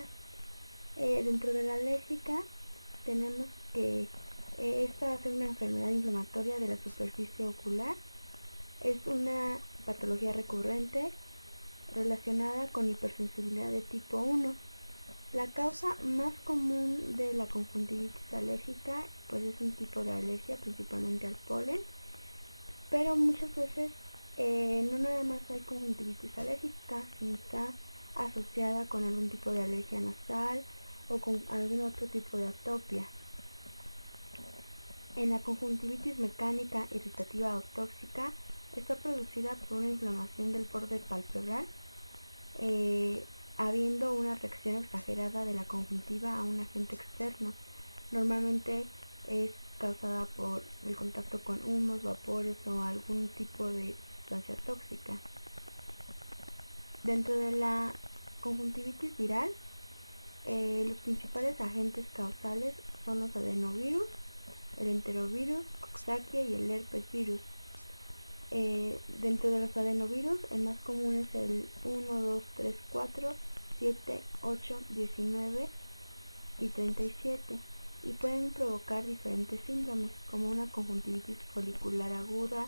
Dentro de la alérgica tenemos que esta va a ser una enfermedad inflamatoria de la superficie ocular. Es una patología recurrente relacionada con hipersensibilidad de tipo 1. La causa más común de la conjuntivitis alérgica pues es un tipo de alergia, principalmente al polen, pero muchas veces no nada más hay conjuntivitis alérgica, sino está asociada con algún tipo de alergia nasal o con algún otro tipo de atopia. En la conjuntivitis mecánica, irritativa o tóxica está producida por una inflamación del borde palpebral, habiendo una reacción exagerada de la conjuntiva a un agente externo. Normalmente es causada por el contacto con humos, vapores o algún tipo de sustancia tóxica. Dentro de la conjuntivitis viral, los principales agentes causales son los adenovirus, el enterovirus, Coxsackie y el herpes virus. Dentro de los adenovirus, el más común es el 1, 2, 3, 4, 7, 8, 19 y 37 y pueden provocar diferentes síndromes como una conjuntivitis folicular aguda,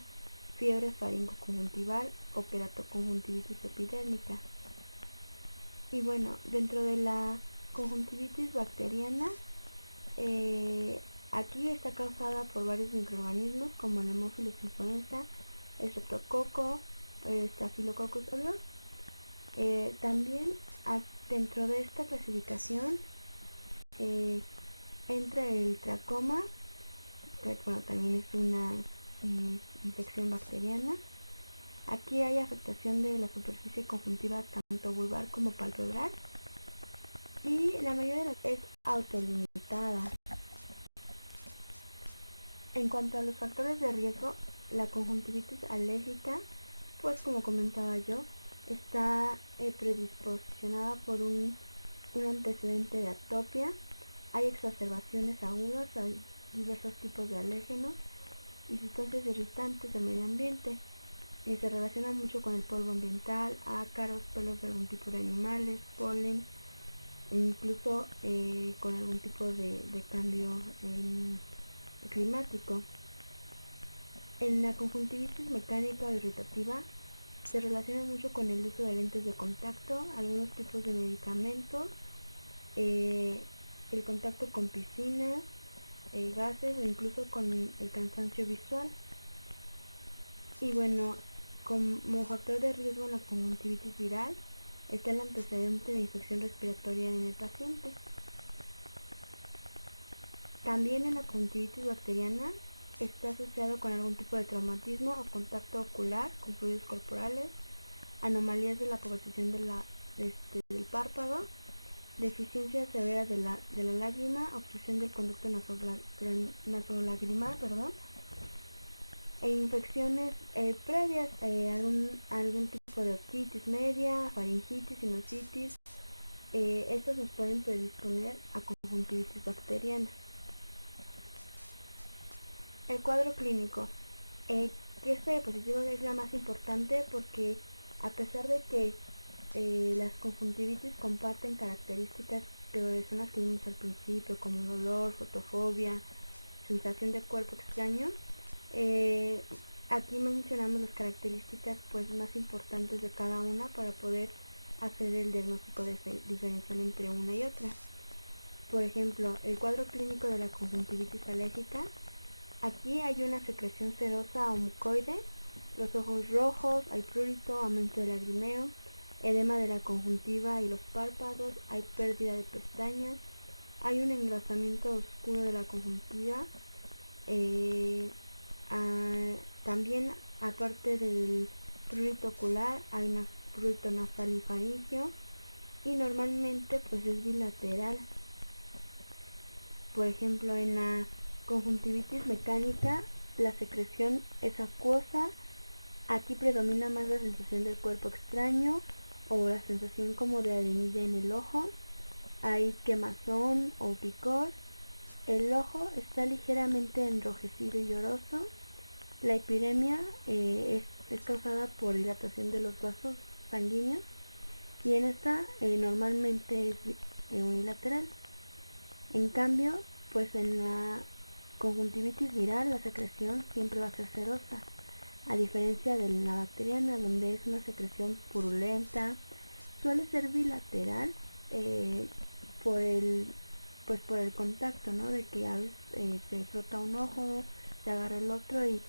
fiebre faringoconjuntival o queratoconjuntivitis epidérmica. Y bueno, dentro de la conjuntivitis bacteriana, aquí está causada por varios microorganismos como el Haemophilus influenza, el Streptococcus, el Staphylococcus aureus. También dentro de esta clasificación entra el tracoma, que bueno, también es una infección bacteriana. Aquí hay afectación de la superficie conjuntiva tanto vulvar como palpebral y la mayoría de las es autolimitada. En cuanto a los factores de riesgo, la conjuntivitis alérgica, pues como comentaba yo, está predisposicionada por un antecedente de atopia, hay exacerbaciones agudas, hay diversos tipos de alérgenos y sustancias irritantes del medio ambiente. Se relaciona mucho con el polvo ambiental, ácaros, pelos de algún tipo de animales, polen, incluso con algún tipo de cambio climático. En la conjuntivitis mecánica o irritativa se relaciona mucho con el uso de lentes de contacto, algunos tipos de medicamentos, el contacto con piscinas, gases o incluso con el cansancio visual. Y bueno, como factor de riesgo en la conjuntivitis viral está el antecedente de infección respiratoria en el paciente. También en la conjuntivitis bacteriana está asociado con algún tipo de traumatismo o contacto ocular con fluidos corporales, anomalías de la posición del párpado, deficiencia severa de la lágrima, obstrucción del conducto nasolagrimal, e infecciones previas, algún tipo de otitis media, faringitis, sinusitis. Estos nos pueden predisponer a conjuntivitis bacteriana. El cuadro clínico, que esta diapositiva es la más importante porque a pesar de que las conjuntivitis comparten características que son las que vimos al principio, como dolor, fotofobia, sensación de cuerpo extraño, aquí mencionamos las características pues más importantes de cada una para poder hacer el diagnóstico diferencial entre una y otra. Por ejemplo, el cuadro clínico de la conjuntivitis alérgica. Aquí hay una secreción serosa o mucoide, los ojos rojos, hay prurito, aumento del lagrimeo, edema de la conjuntiva y los párpados, hay pérdida de pestañas, hay un engrosamiento oscuro de la conjuntiva, también aparte del prurito ocular hay prurito nasal y faríngeo y normalmente pues es bilateral. Por ejemplo, en la conjuntivitis mecánica la secreción es acuosa, aquí predomina más la sensación del cuerpo extraño o la sensación como de arenilla en el ojo, hay quemazón o picor, el ojo está ligeramente enrojecido y lloroso, la epidemia es causada por dilatación de los vasos sanguíneos y en esta normalmente es unilateral. En cambio, pues en la conjuntivitis viral la secreción siempre va a ser serosa, a diferencia de la bacteriana donde es una secreción purulenta, suele ser bilateral por el contacto, ¿no? De que a veces se frota un ojo, se agarra el otro y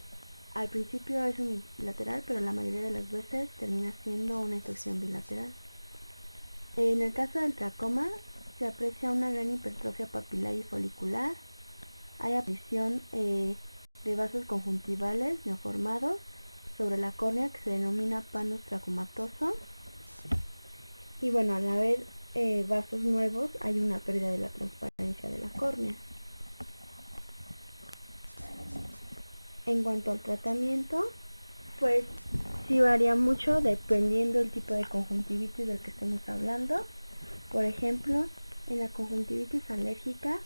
al principio es unilateral, pero la mayoría de las veces termina siendo una infección bilateral. En el caso del tracoma se aprecia una gran hipertrofia papilar y folicular, hay aparición de vasos conjuntivales neoformados sobre la córnea que se denomina panus tracomatoso, y bueno, al haber vasos nuevos hay una pérdida de la transparencia de la córnea. En cuanto al tratamiento, pues sí varía mucho dependiendo del tipo de conjuntivitis del que estemos hablando. Por ejemplo, en la conjuntivitis alérgica,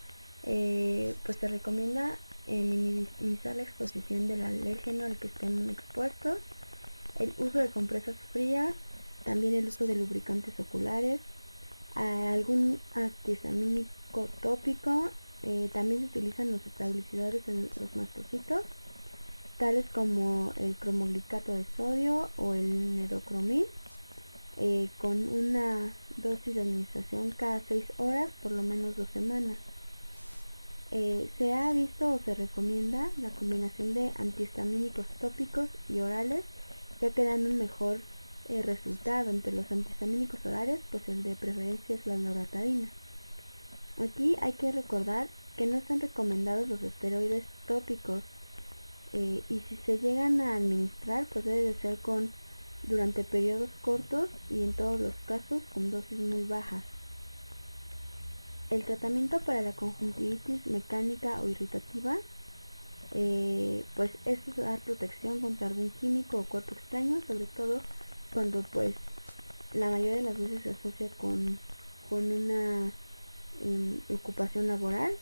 pues se recomienda minimizar la exposición del alérgeno al que estén expuestos, el uso de compresas frías, también el uso de lubricantes oculares, algún antihistamínico tópico, también se utilizan los estabilizadores en los mastocitos, tales como el cromoglicato de sodio o el nedocromil, con una dosis de administración cada 6 horas por lo menos 2 semanas. Se ha visto o se recomienda la combinación de antihistamínicos tópicos y orales, ya que dan un mejor resultado. Entre los antihistamínicos orales, pues el de preferencia es la loratadina. Aquí hay que recordar que no están recomendados los esteroides tópicos, y si se llegan a administrar, pues debe de ser durante periodos cortos y en todos los casos con dosis muy bajas. El tratamiento para la conjuntivitis mecánica o irritativa, pues es dar protección contra algún químico o cuerpo extraño, sobre todo cuando pues la mayoría de las veces se asocia con una ocupación laboral.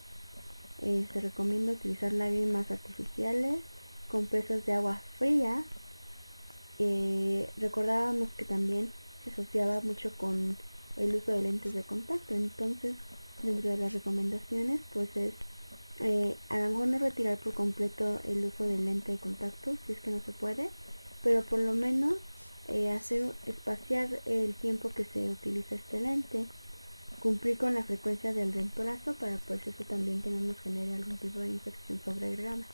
Se recomienda utilizar lágrimas artificiales, compresas de agua fría. Recordábamos que también se asociaba mucho con el uso de lentes de contacto, entonces dentro de las recomendaciones pues es a lo mejor no retirar por completo el uso del lente de contacto si es que no se puede, pero por lo menos espaciar el tiempo que se utiliza este lente, cumplir con la frecuencia del reemplazo para pues eso también que no nos genere algún tipo de infección sobreagregada.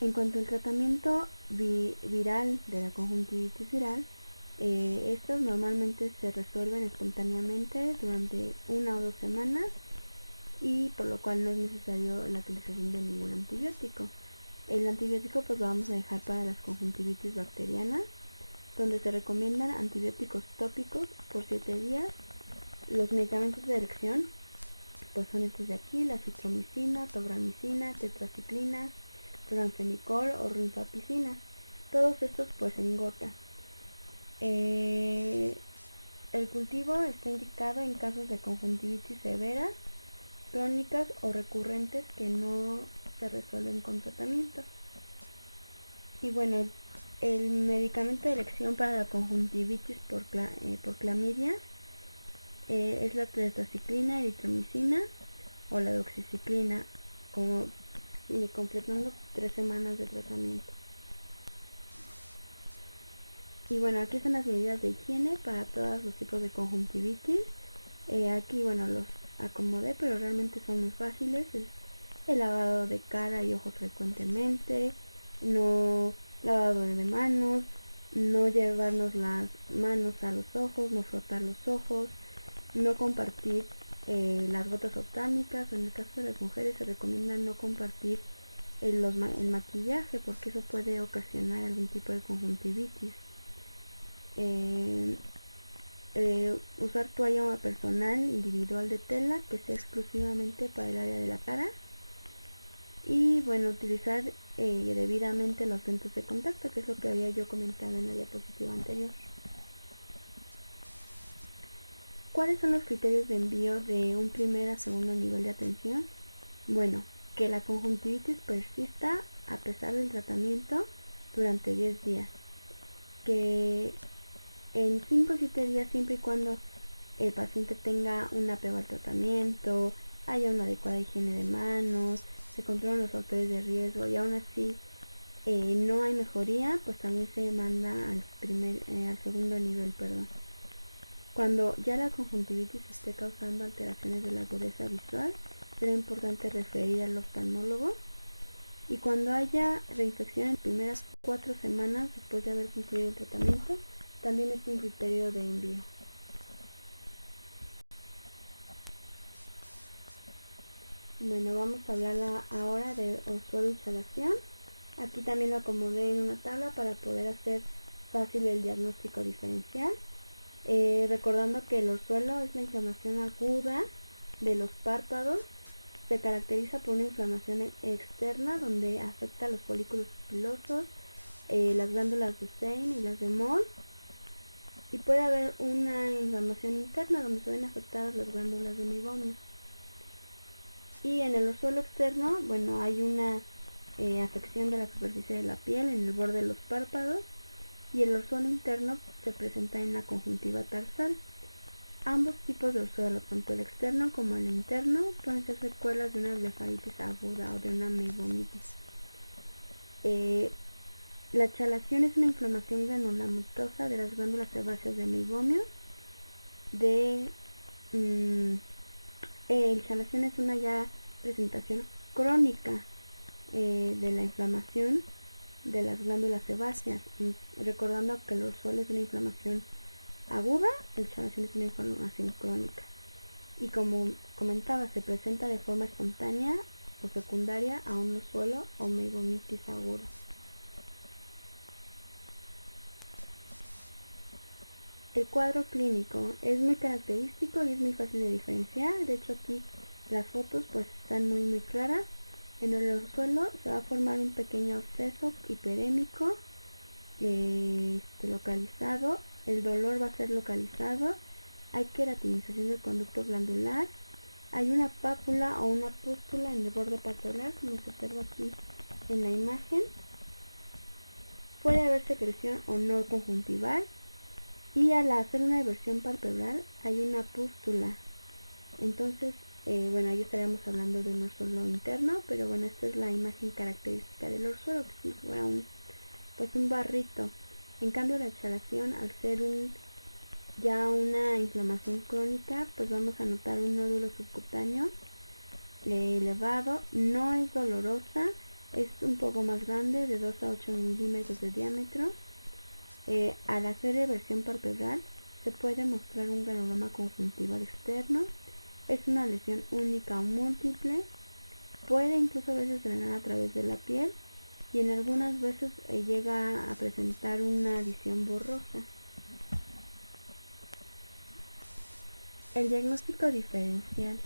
En cuanto al tratamiento viral de la conjuntivitis viral, estos normalmente se resuelven espontáneamente durante 1 o 2 semanas y por lo cual no es necesario la utilización de ningún antibiótico. El antibiótico pues lo vamos a dejar para las conjuntivitis bacterianas, donde se recomiendan antibióticos tópicos por 7 días. Los medicamentos de elección pues son estos de aquí: la citromicina, tobramicina, tetraciclina, cloranfenicol o rifampicina. Todos estos pues en gota. El cultivo está indicado en casos de conjuntivitis severas, crónicas o recurrentes que no se resuelven con tratamiento. Y bueno, el medicamento de elección para la conjuntivitis por clamidias es la tetraciclina, eritromicina o la doxiciclina, completando 3 semanas de tratamiento. Y bueno, aquí están las medidas de higiene para todos los tipos de conjuntivitis. Aquí bueno, los acomodé, pero realmente son muy fáciles. Es el lavado de cara y ojos frecuentemente, no lavado de manos, no llevarnos las manos a los ojos, no frotar los ojos, no compartir las gotas optámicas. En el caso de las mujeres se recomienda no compartir el maquillaje porque eso puede ocasionar algún tipo de conjuntivitis. Usar toalla personal individual de tela que sea exclusivamente para el área de la cara, y bueno, utilizar debidamente los lentes de contacto, que es lo que había yo comentado en la diapositiva anterior. ¿Cuáles son los criterios de envío de un primer a segundo nivel de atención? Bueno, que la conjuntivitis persista a pesar del tratamiento durante 10 días, que en 5 o 7 días, siempre y cuando el paciente tenga un apego al tratamiento, haya una adecuada higiene de manos, se controlan los factores de riesgo y aún así no hay mejoría, pues también se manda al segundo nivel. Cuando ya la conjuntivitis esté causando alteraciones de la agudeza visual, será importante referir al oftalmólogo. Y cuando haya reinfección en las primeras 4 semanas después de haber concluido el tratamiento, también es un criterio de envío. Bueno, vamos a hablar ahora de orzuelo y chalación. Aquí también lo acomodé en una tabla para poder hacer fácil el diagnóstico diferencial. Recordando que el orzuelo es la inflamación aguda de los párpados. Se caracteriza por una inflamación externa donde afecta a los folículos pupilosos, las glándulas de Seine y las de Moll. Y puede haber una inflamación interna donde se ven afectadas las glándulas de Meibomius. Y en el orzuelo externo, bueno, hay una afección de la superficie de la piel en el borde de los párpados, y el orzuelo interno se presenta en la conjuntiva tarsal. Ambos tipos de orzuelo, tanto el externo como el interno, pueden ser secuelas de una blefaritis aguda o de una meibomitis. La chalación es una inflamación granulomatosa de las glándulas sebáceas de Meibomius. El chalación es una ya presentación crónica de la inflamación de las glándulas sebáceas, recordando que el orzuelo es una inflamación aguda, el chalación es una inflamación crónica. Y como comentaba, se presenta de forma espontánea o secundaria a un orzuelo o meibomitis aguda. El cuadro clínico es muy característico y es muy fácil de diferenciar. De hecho, aquí las fotos pues están muy claras. En el orzuelo se va a formar un pequeño absceso hiperémico localizado. El dolor va a ser localizado. Hay queratinización del conducto glandular. Hay una pápula o una pústula en el borde palpebral, como se observa aquí en la imagen. Puede haber secreción o no conjuntival. Y al hacer una eversión palpebral hay una pústula. Entonces, bueno, ahí estaríamos hablando de un orzuelo interno, pero bueno, esta es la imagen característica del orzuelo, que si fuera un barrito. En cambio, la chalación, al ser ya una inflamación crónica, pues vamos a notar un nódulo subcutáneo elevado. No es dolorosa, es un poco más grande, de 2 a 8 milímetros de diámetro. Al hacer eversión palpebral se puede mostrar un granuloma conjuntival externo. Es una lesión única o múltiple. Puede incluso a veces drenar a través de la piel y en algunas veces llega a presentar una visión borrosa. El diagnóstico diferencial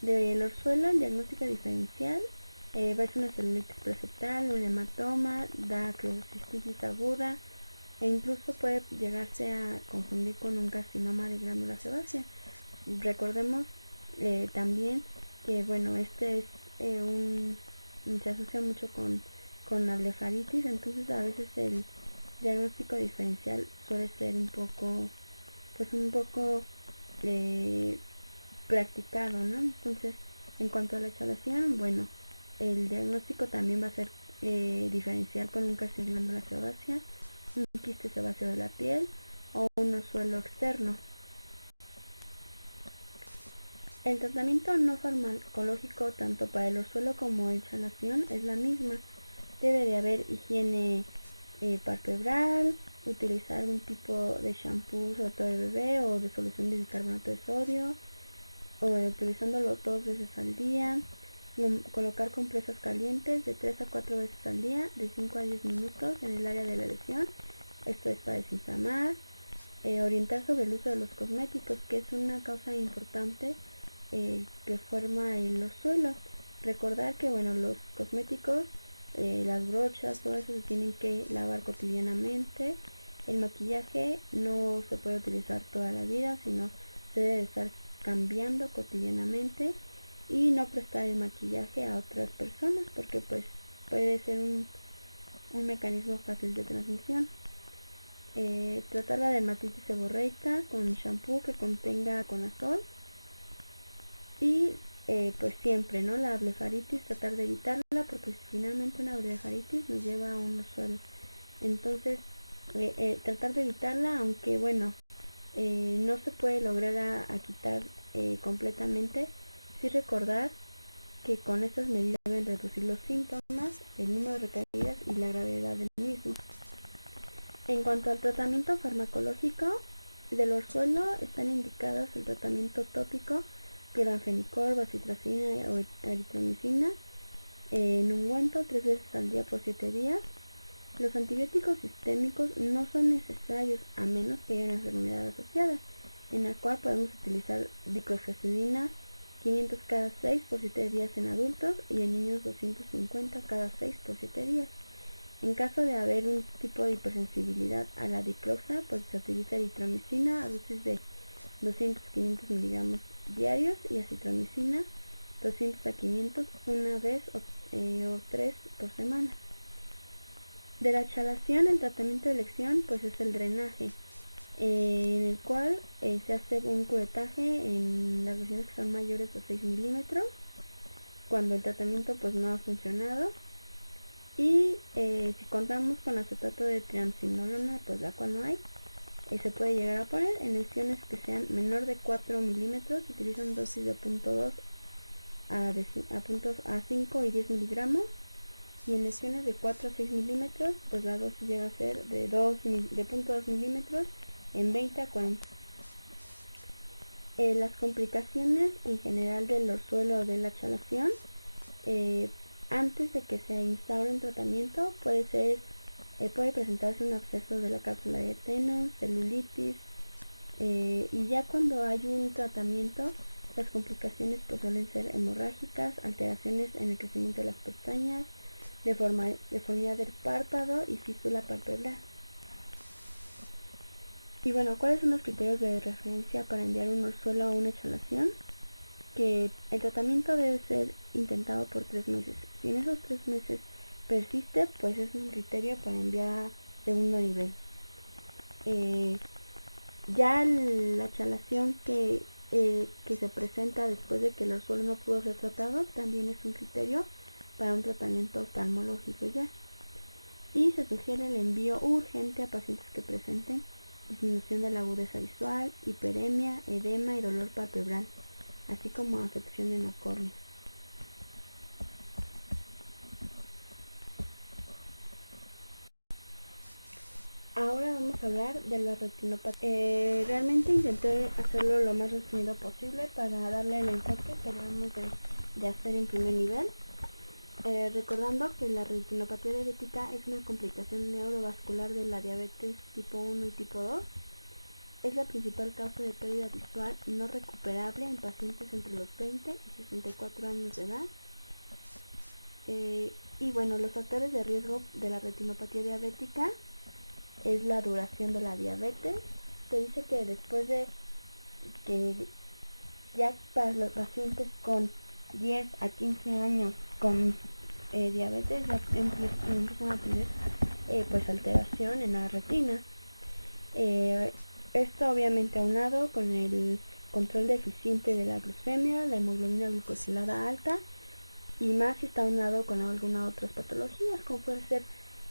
del orzuelo. El diagnóstico diferencial va a ser una celulitis preseptal, un hematoma, dacrocistitis aguda, e incluso puede llegarse a confundir con un carcinoma de glándula sebácea. Recordemos también que bueno, este es se asocia mucho con la blefaritis, entonces a veces el diagnóstico diferencial suele ser un poco practicado, ¿no? Entonces, en cuanto a la chalación, bueno, el diagnóstico también va a ser diferencial con un carcinoma de glándula sebácea, un quiste sebáceo de la piel o un orzuelo externo. El tratamiento no farmacológico tanto para el orzuelo como el chalación es la misma. Debe de haber higiene palpebral, utilizar algún tipo de shampoo, sobre todo de bebé, o de solución de bicarbonato de sodio, o utilizándolo 2 veces al día. Colocar compresas calientes de 3 a 4 veces al día, de 5 a 10 minutos en el área de la lesión. Esto es para desinflamar. Orientar sobre el uso de los cosméticos, que es una causa importante que forma el orzuelo. Recordar que bueno, los cosméticos, las brochas, todo eso se tienen que lavar cotidianamente. El maquillaje no se puede utilizar toda la vida, sino se debe estar cambiando cotidianamente, y no prestar el maquillaje a otras personas porque pues puede ser un mecanismo fácil de transmisión. Tratar la dermatitis seborreica con shampoo que contenga conazol. Y pues siempre, ¿no? La blefaritis, tratar de evitarla, porque finalmente una blefaritis nos lleva a un orzuelo. Entonces, tratar de evitarla, aunque bueno, no se puede lograr a quitar completamente. Sí recordar que con estas medidas deben reducir los síntomas, el número de recaídas y la gravedad del mismo. En cuanto al tratamiento farmacológico del orzuelo, están indicados el tratamiento tópico, cloranfenicol, bacitracina o eritromicina en ungüento 3 veces al día por 7 días. Los antibióticos sistémicos no son necesarios a menos que haya una enfermedad asociada, en la cual podemos utilizar diclofenac 500 cada 6 por 7 días en adultos y en niños 250 cada 6 por 7 días. En caso de haber un tipo de hipersensibilidad a la dicloxa, pues se utiliza eritromicina a dosis de 200-500 miligramos diarios y acitromicina 200 a 500 una vez o 3 por semana. De la chalación, el tratamiento de elección pues es el drenaje, en el cual se hace un curetaje en las lesiones que son mayores de 6 milímetros cuando el tratamiento pues no ha funcionado, y si contamos con acetato de triamcinolona, pues la cual no hay, se puede llegar a poner. En lesiones que sean menor de 4 milímetros se utilizan dosis de 0.2 a 5 y 10 miligramos, y en lesiones de 4 a 6 milímetros pues la dosis llega a ser de 0.2 milímetros en 20 a 40. Las complicaciones en general del orzuelo o de la chalación, antes de que se instaure un tratamiento, puede presentarse un absceso de la cápsula de Tenno, celulitis, y ya cuando hay un tratamiento, las complicaciones pues suelen ser hemorrágicas, alteraciones en el crecimiento de las pestañas, deformidad del párpado y fístula palpebral. Y bueno, ¿cuáles son los criterios de referencia para enviar un orzuelo a una chalación? Que el tratamiento debe ser intentado por 3 meses. Si en esos 3 meses persiste, pues es un criterio para enviar a segundo nivel. Ya la chalación que se presenta después de que el orzuelo no pudo ser tratado también es un criterio para un tratamiento oftalmológico ya. Y se sugiere el envío urgente a pacientes que presenten disminución de la agudeza visual, hiperemia, edema y dolor palpebral, así como afección en la córnea. Ahora vamos a hablar de la retinopatía. Realmente intenté hacerlo lo más resumido posible para darle el enfoque que debemos de hacer en primer nivel. Recordando que la retinopatía diabética es una complicación neurovascular de la diabetes tipo 1 y tipo 2. Es la principal causa de pérdida visual no recuperable en pacientes entre los 20 y 64 años de edad. Y bueno, los factores de riesgo de la retinopatía diabética es la duración de la diabetes. Se dice que después de que ya para los pacientes con 10 a 15 años con diabetes ya empiezan a tener pues alteración en la retina. Esto obviamente aunado con el control deficiente de la glucemia, la hemoglobina glucosilada alta, y más si está aunado con algunas otras patologías como puede ser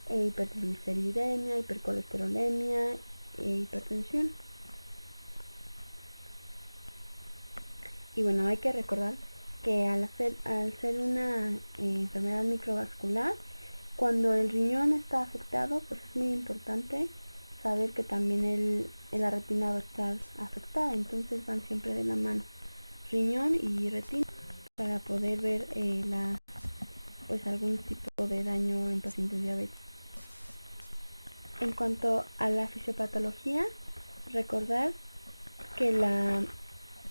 hipertrigliceridemia, hipercolesterolemia e hipertensión. Y bueno, hay que recordar que al ser una enfermedad microvascular, cuando el riñón está afectado, pues es muy importante saber que también la retina va a estar afectada. Entonces van siempre de la mano, riñón y retina, para poder ver pues algún tipo de daño en pacientes diabéticos. En cuanto a la fisiopatología, recordar que la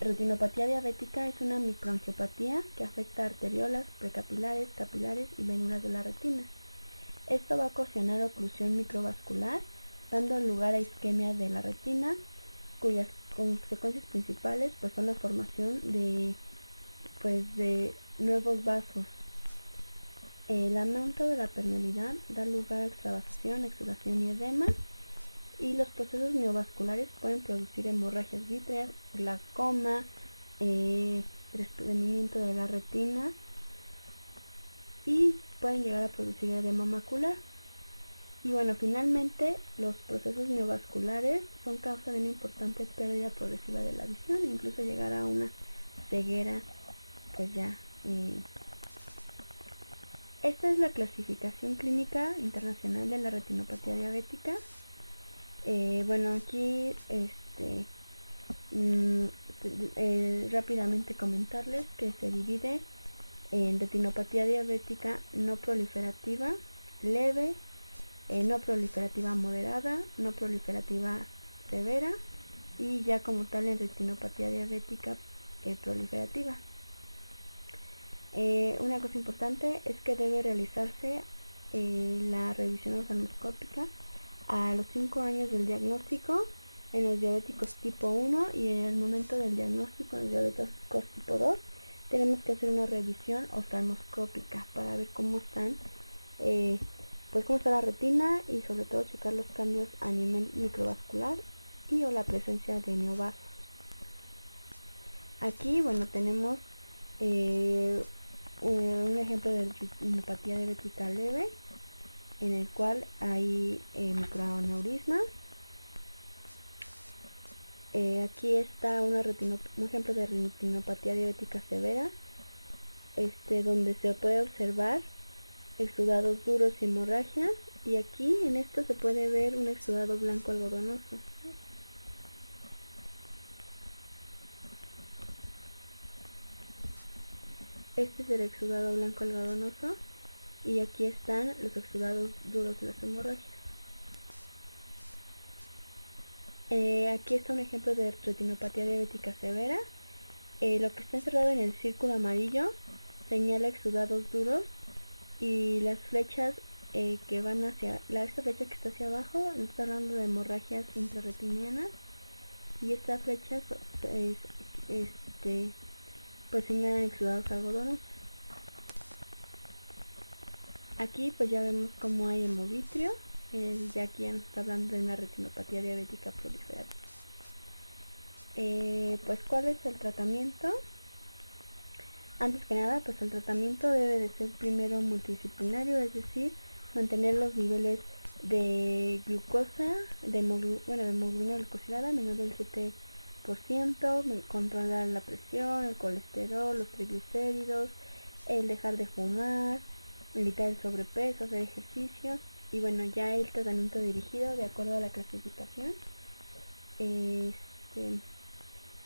retinopatía diabética es una microangiopatía que afecta a arteriolas, precapilares, capilares y venulas de la retina. Esto va a ocasionar oclusión microvascular, dando lugar a isquemia de la retina, cuyas consecuencias principales pues son la formación de nuevos vasos. El aumento de la permeabilidad da lugar a extravasación, exudación y edema, y los procesos neovasculares pueden producir hemorragias vítreas, glaucoma, desprendimiento de la retina, y pueden llegar a producir edema macular. Y bueno, finalmente los procesos neovasculares son causa de una importante pérdida progresiva de la visión, incluso llegar a una ceguera, pues ya. Esta es la clasificación clínica internacional de la retinopatía diabética. Bueno, aquí rápidamente comentarles que se divide en retinopatía diabética no proliferativa leve, no proliferativa moderada, no proliferativa severa y ya como tal en retinopatía diabética proliferativa. Una cosa importante es que debe realizarse la revisión oftalmoscópica a los 5 años del diagnóstico en los diabéticos tipo 1 y en el momento del diagnóstico en los diabéticos tipo 2 tenemos que hacer una revisión oftalmoscópica para ver cómo están, pues cómo está la retina y sobre todo checar los cambios a nivel microvascular y o la presencia de neovasos. Aquí, bueno, tenemos un ejemplo de retinopatía diabética leve en el cual hay microaneurismas. Aquí está un ejemplo de retinopatía diabética severa, donde se puede observar exudados duros y hemorragias, y aquí en esto se puede ver un exudado blanco algodonoso. Este es el exudado blanco algodonoso y aquí están los exudados duros de las hemorragias. Aquí está un ejemplo de retinopatía diabética severa. Lo que está encerrado en el círculo amarillo señala exudados duros y las flechas que van esta flecha que está hacia abajo nos está hablando de hemorragias intrarretinianas y esta flecha pues señalan exudados algodonosos. Aquí pues ya vemos cómo hay hemovitrio, ya aquí ya nos está hablando de una retinopatía diabética proliferativa. Pues ¿cuál es el tratamiento? Antes que nada, pues el tratamiento debe de ser primero multidisciplinario, es decir, mantener los niveles de glucosa, de hemoglobina glicosilada menor del 7%, controlar la presión, el colesterol, los triglicéridos, el dejar de fumar, evitar el sobrepeso, hacer ejercicio y bueno, ya el tratamiento dirigido de acuerdo a la clasificación.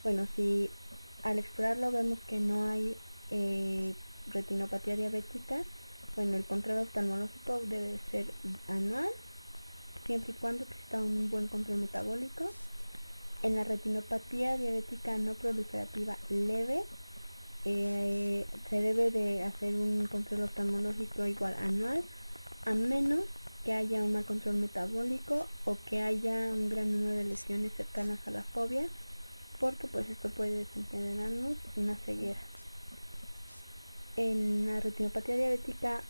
Bueno, si al explorarlo vemos que no hay retinopatía diabética, bueno, el control oftalmológico debe ser anual, siempre y cuando exista un buen control metabólico. En la retinopatía diabética no proliferativa leve, se debe de hacer un control oftalmológico igual anual, a menos que haya un mal control metabólico o que haya un gran número de lesiones cercanas a la fobia, porque pues esto puede desencadenarnos una ceguera. En la retinopatía diabética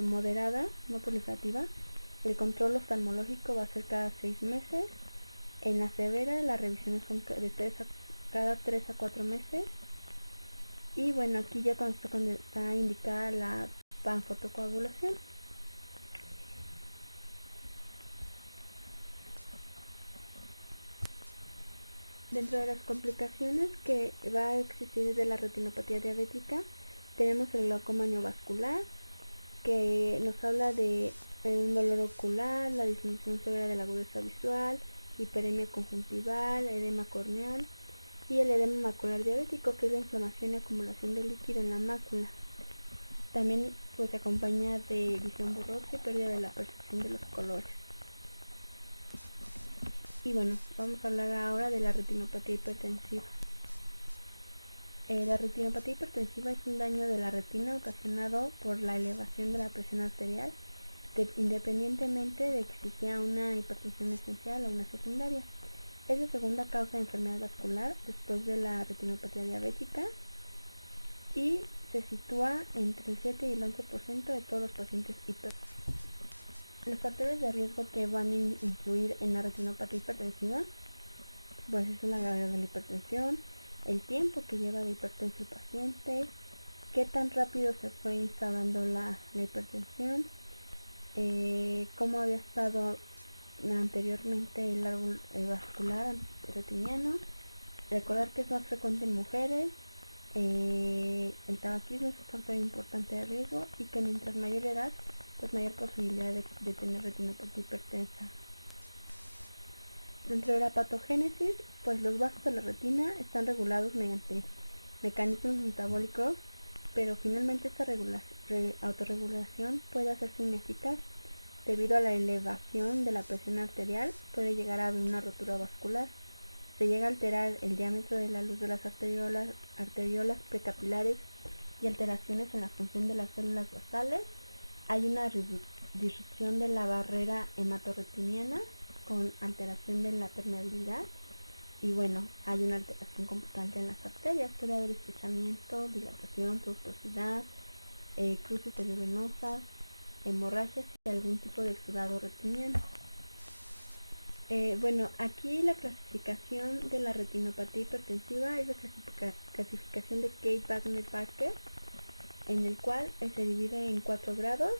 moderada, no proliferativa, el control oftalmológico va a ser cada 6 meses. En la severa las revisiones son de cada 3 a 4 meses. Y bueno, aquí ya cuando está indicada la panfotocoagulación. Dentro de las complicaciones que va a existir de la retinopatía diabética, tenemos el glaucoma neovascular, que nos habla de un dolor ocular, la disminución severa de la agudeza visual, hiperemia conjuntival, edema corneal y el edema macular diabético, que es la inflamación y acumulación de líquido en la mácula. También pues se acompaña de visión borrosa y pérdida de la percepción de los colores. Y bueno, vamos a hablar ahora de la retinopatía hipertensiva. La retinopatía hipertensiva es un daño de la retina ocasionado por la elevación de la presión arterial, independientemente de que sea una hipertensión esencial o una secundaria. Es la segunda causa de enfermedad vascular después de la retinopatía diabética y se sitúa entre el 7 y el 11% de todos los pacientes hipertensivos. Los factores de riesgo que van a influir en la retinopatía hipertensiva, pues es la gravedad de la hipertensión, el tiempo que lleva de hipertensión el paciente, qué tan rápido se fue instalando la hipertensión, cómo había estado anteriormente el árbol vascular retiniano, recordar que es más frecuente en mujeres, el tabaquismo es un factor importante de riesgo y que mientras mayor edad, pues mayor posibilidad de tener retinopatía hipertensa. Dentro de la patogénesis, pues los vasos de la retina están regulados mediante mecanismos metabólicos, pero finalmente esta autorregulación puede hacerse ineficaz debido a la elevación de la presión arterial. Puede llegar a haber una rotura vascular. Se llega a alterar el diámetro de la luz de las arteriolas precapilares y alteraciones en la función de las células basales. Hay una disrupción de la barrera hematorretiniana con alteración de la permeabilidad y bueno, hay una alteración comportamental en las arterias. Puede haber estrechamiento, dilatación, tortuosidad, cruces arteriovenosas, hemorragias y algún tipo de exudado retiniano. Bueno, aquí la clasificación de la retinopatía hipertensiva es la clasificación de Kate-Wagner-Barker, en el cual se divide en 4 grados.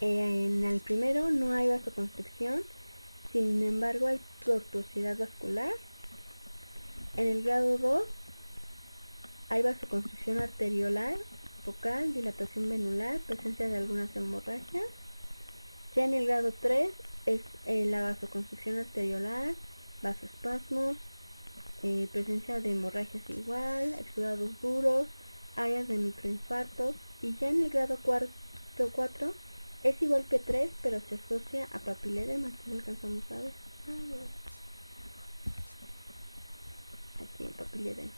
En el primero no hay vasoconstricción, sin embargo hay tortuosidad vascular. En el grado 2 hay vasoconstricción arteriolar, focal, dilatación venular, presencia de algunas hemorragias. Ya en el grado 3 es la vasoconstricción arteriolar, vasoespasmos, presencia de hemorragias igual, exudados duros, áreas de microinfartos. Y ya en el grado 4 es igual que 3, pero se asocia a papiledema. Aquí lo alcanzamos a ver. Aquí el papiledema.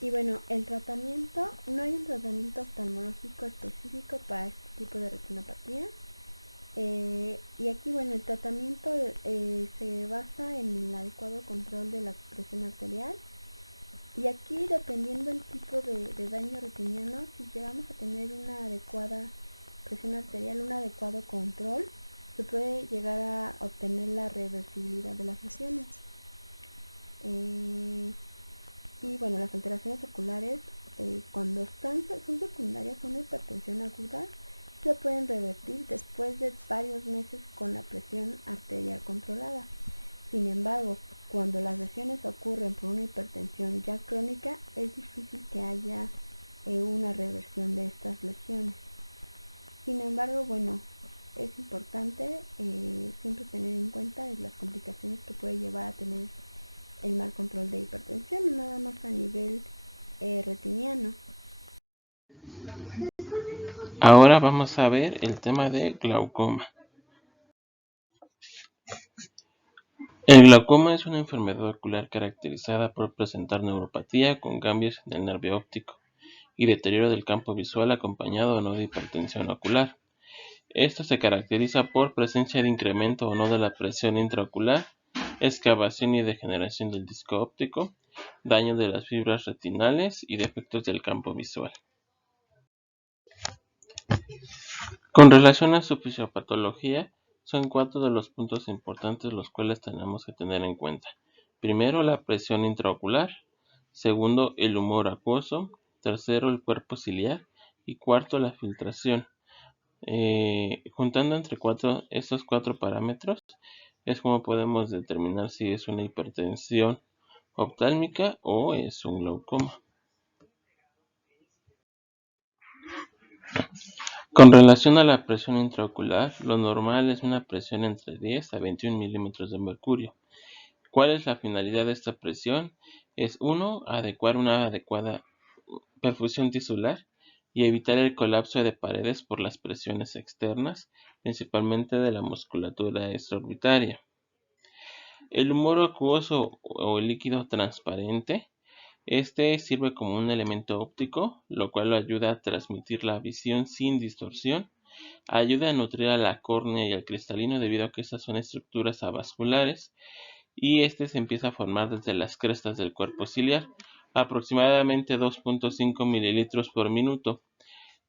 Y bueno, el tratamiento, no hay un tratamiento oftalmológico específico para este tipo de retinopatía. Y aquí, bueno, el tratamiento se basa en el adecuado control de la presión arterial. Y aquí, dependiendo del tipo de daño retiniano, si llegamos a tener una adecuada presión arterial, un adecuado control, se puede llegar a obtener la reversibilidad de las lesiones. Y bueno, las alteraciones oculares, cuando son secundarias a una hipertensión aguda, se pueden revertir después de varios meses con la presión arterial controlada. Sin embargo, cuando las lesiones ocurren por una hipertensión ya crónica, es difícil que haya una reversión de estas lesiones. Sin embargo, bueno, es importante siempre tener en cuenta las complicaciones que puede llevar a tener el mal control de hipertensión, no nada más a nivel retiniano. Ahora vamos a ver el tema de glaucoma. El glaucoma es una enfermedad ocular caracterizada por presentar neuropatía con cambios en el nervio óptico y deterioro del campo visual acompañado o no de hipertensión ocular. Esto se caracteriza por presencia de incremento o no de la presión intraocular, excavación y degeneración del disco óptico, daño de las fibras retinales y defectos del campo visual. Con relación a su fisiopatología, son 4 de los puntos importantes los cuales tenemos que tener en cuenta. Primero, la presión intraocular. Segundo, el humor acuoso. Tercero, el cuerpo ciliar. Y cuarto, la filtración. Juntando entre estos 4 parámetros, es como podemos determinar si es una hipertensión oftálmica o es un glaucoma. Con relación a la presión intraocular, lo normal es una presión entre 10 a 21 milímetros de mercurio. ¿Cuál es la finalidad de esta presión? Es 1. Adecuar una adecuada perfusión tisular y evitar el colapso de paredes por las presiones externas, principalmente de la musculatura extraorbitaria. El humor acuoso o el líquido transparente, este sirve como un elemento óptico, lo cual ayuda a transmitir la visión sin distorsión. Ayuda a nutrir a la córnea y al cristalino debido a que estas son estructuras avasculares y este se empieza a formar desde las crestas del cuerpo ciliar, aproximadamente 2.5 mililitros por minuto,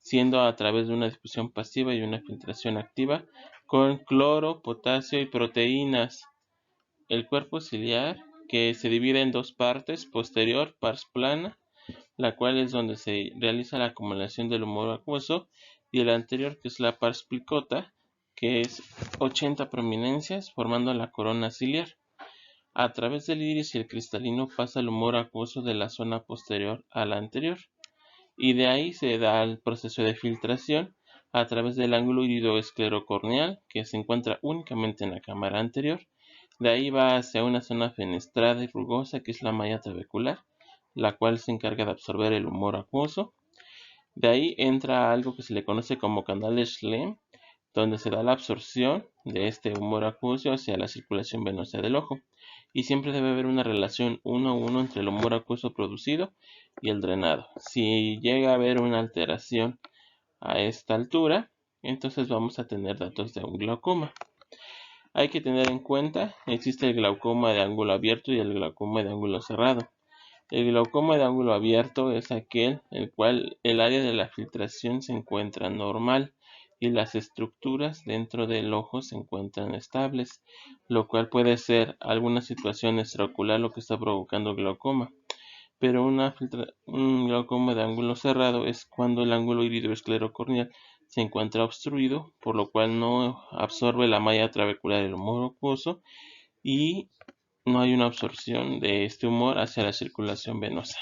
siendo a través de una difusión pasiva y una filtración activa con cloro, potasio y proteínas. El cuerpo ciliar, que se divide en 2 partes, posterior, pars plana, la cual es donde se realiza la acumulación del humor acuoso, y el anterior, que es la pars plicota, que es 80 prominencias formando la corona ciliar. A través del iris y el cristalino pasa el humor acuoso de la zona posterior a la anterior, y de ahí se da el proceso de filtración a través del ángulo iridoesclerocorneal, que se encuentra únicamente en la cámara anterior. De ahí va hacia una zona fenestrada y rugosa, que es la malla trabecular, la cual se encarga de absorber el humor acuoso. De ahí entra algo que se le conoce como canal de Schlemm, donde se da la absorción de este humor acuoso hacia la circulación venosa del ojo. Y siempre debe haber una relación 1:1 entre el humor acuoso producido y el drenado. Si llega a haber una alteración a esta altura, entonces vamos a tener datos de un glaucoma. Hay que tener en cuenta, existe el glaucoma de ángulo abierto y el glaucoma de ángulo cerrado. El glaucoma de ángulo abierto es aquel en el cual el área de la filtración se encuentra normal y las estructuras dentro del ojo se encuentran estables, lo cual puede ser alguna situación extraocular lo que está provocando glaucoma. Pero un glaucoma de ángulo cerrado es cuando el ángulo iridoesclerocorneal se encuentra obstruido, por lo cual no absorbe la malla trabecular del humor acuoso y no hay una absorción de este humor hacia la circulación venosa.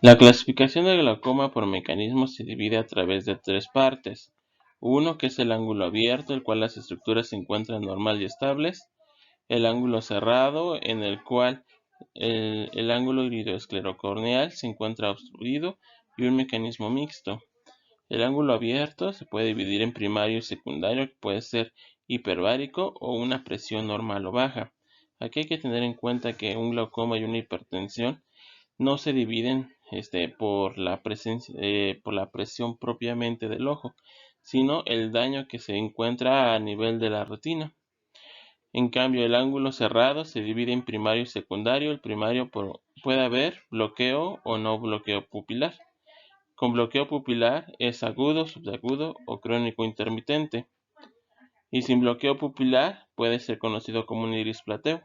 La clasificación del glaucoma por mecanismos se divide a través de 3 partes. Uno, que es el ángulo abierto, el cual las estructuras se encuentran normal y estables. El ángulo cerrado, en el cual el ángulo iridoesclerocorneal se encuentra obstruido, y un mecanismo mixto. El ángulo abierto se puede dividir en primario y secundario, que puede ser hiperbárico o una presión normal o baja. Aquí hay que tener en cuenta que un glaucoma y una hipertensión no se dividen por la presión propiamente del ojo, sino el daño que se encuentra a nivel de la retina. En cambio, el ángulo cerrado se divide en primario y secundario. El primario puede haber bloqueo o no bloqueo pupilar. Con bloqueo pupilar es agudo, subagudo o crónico intermitente. Y sin bloqueo pupilar puede ser conocido como un iris plateo.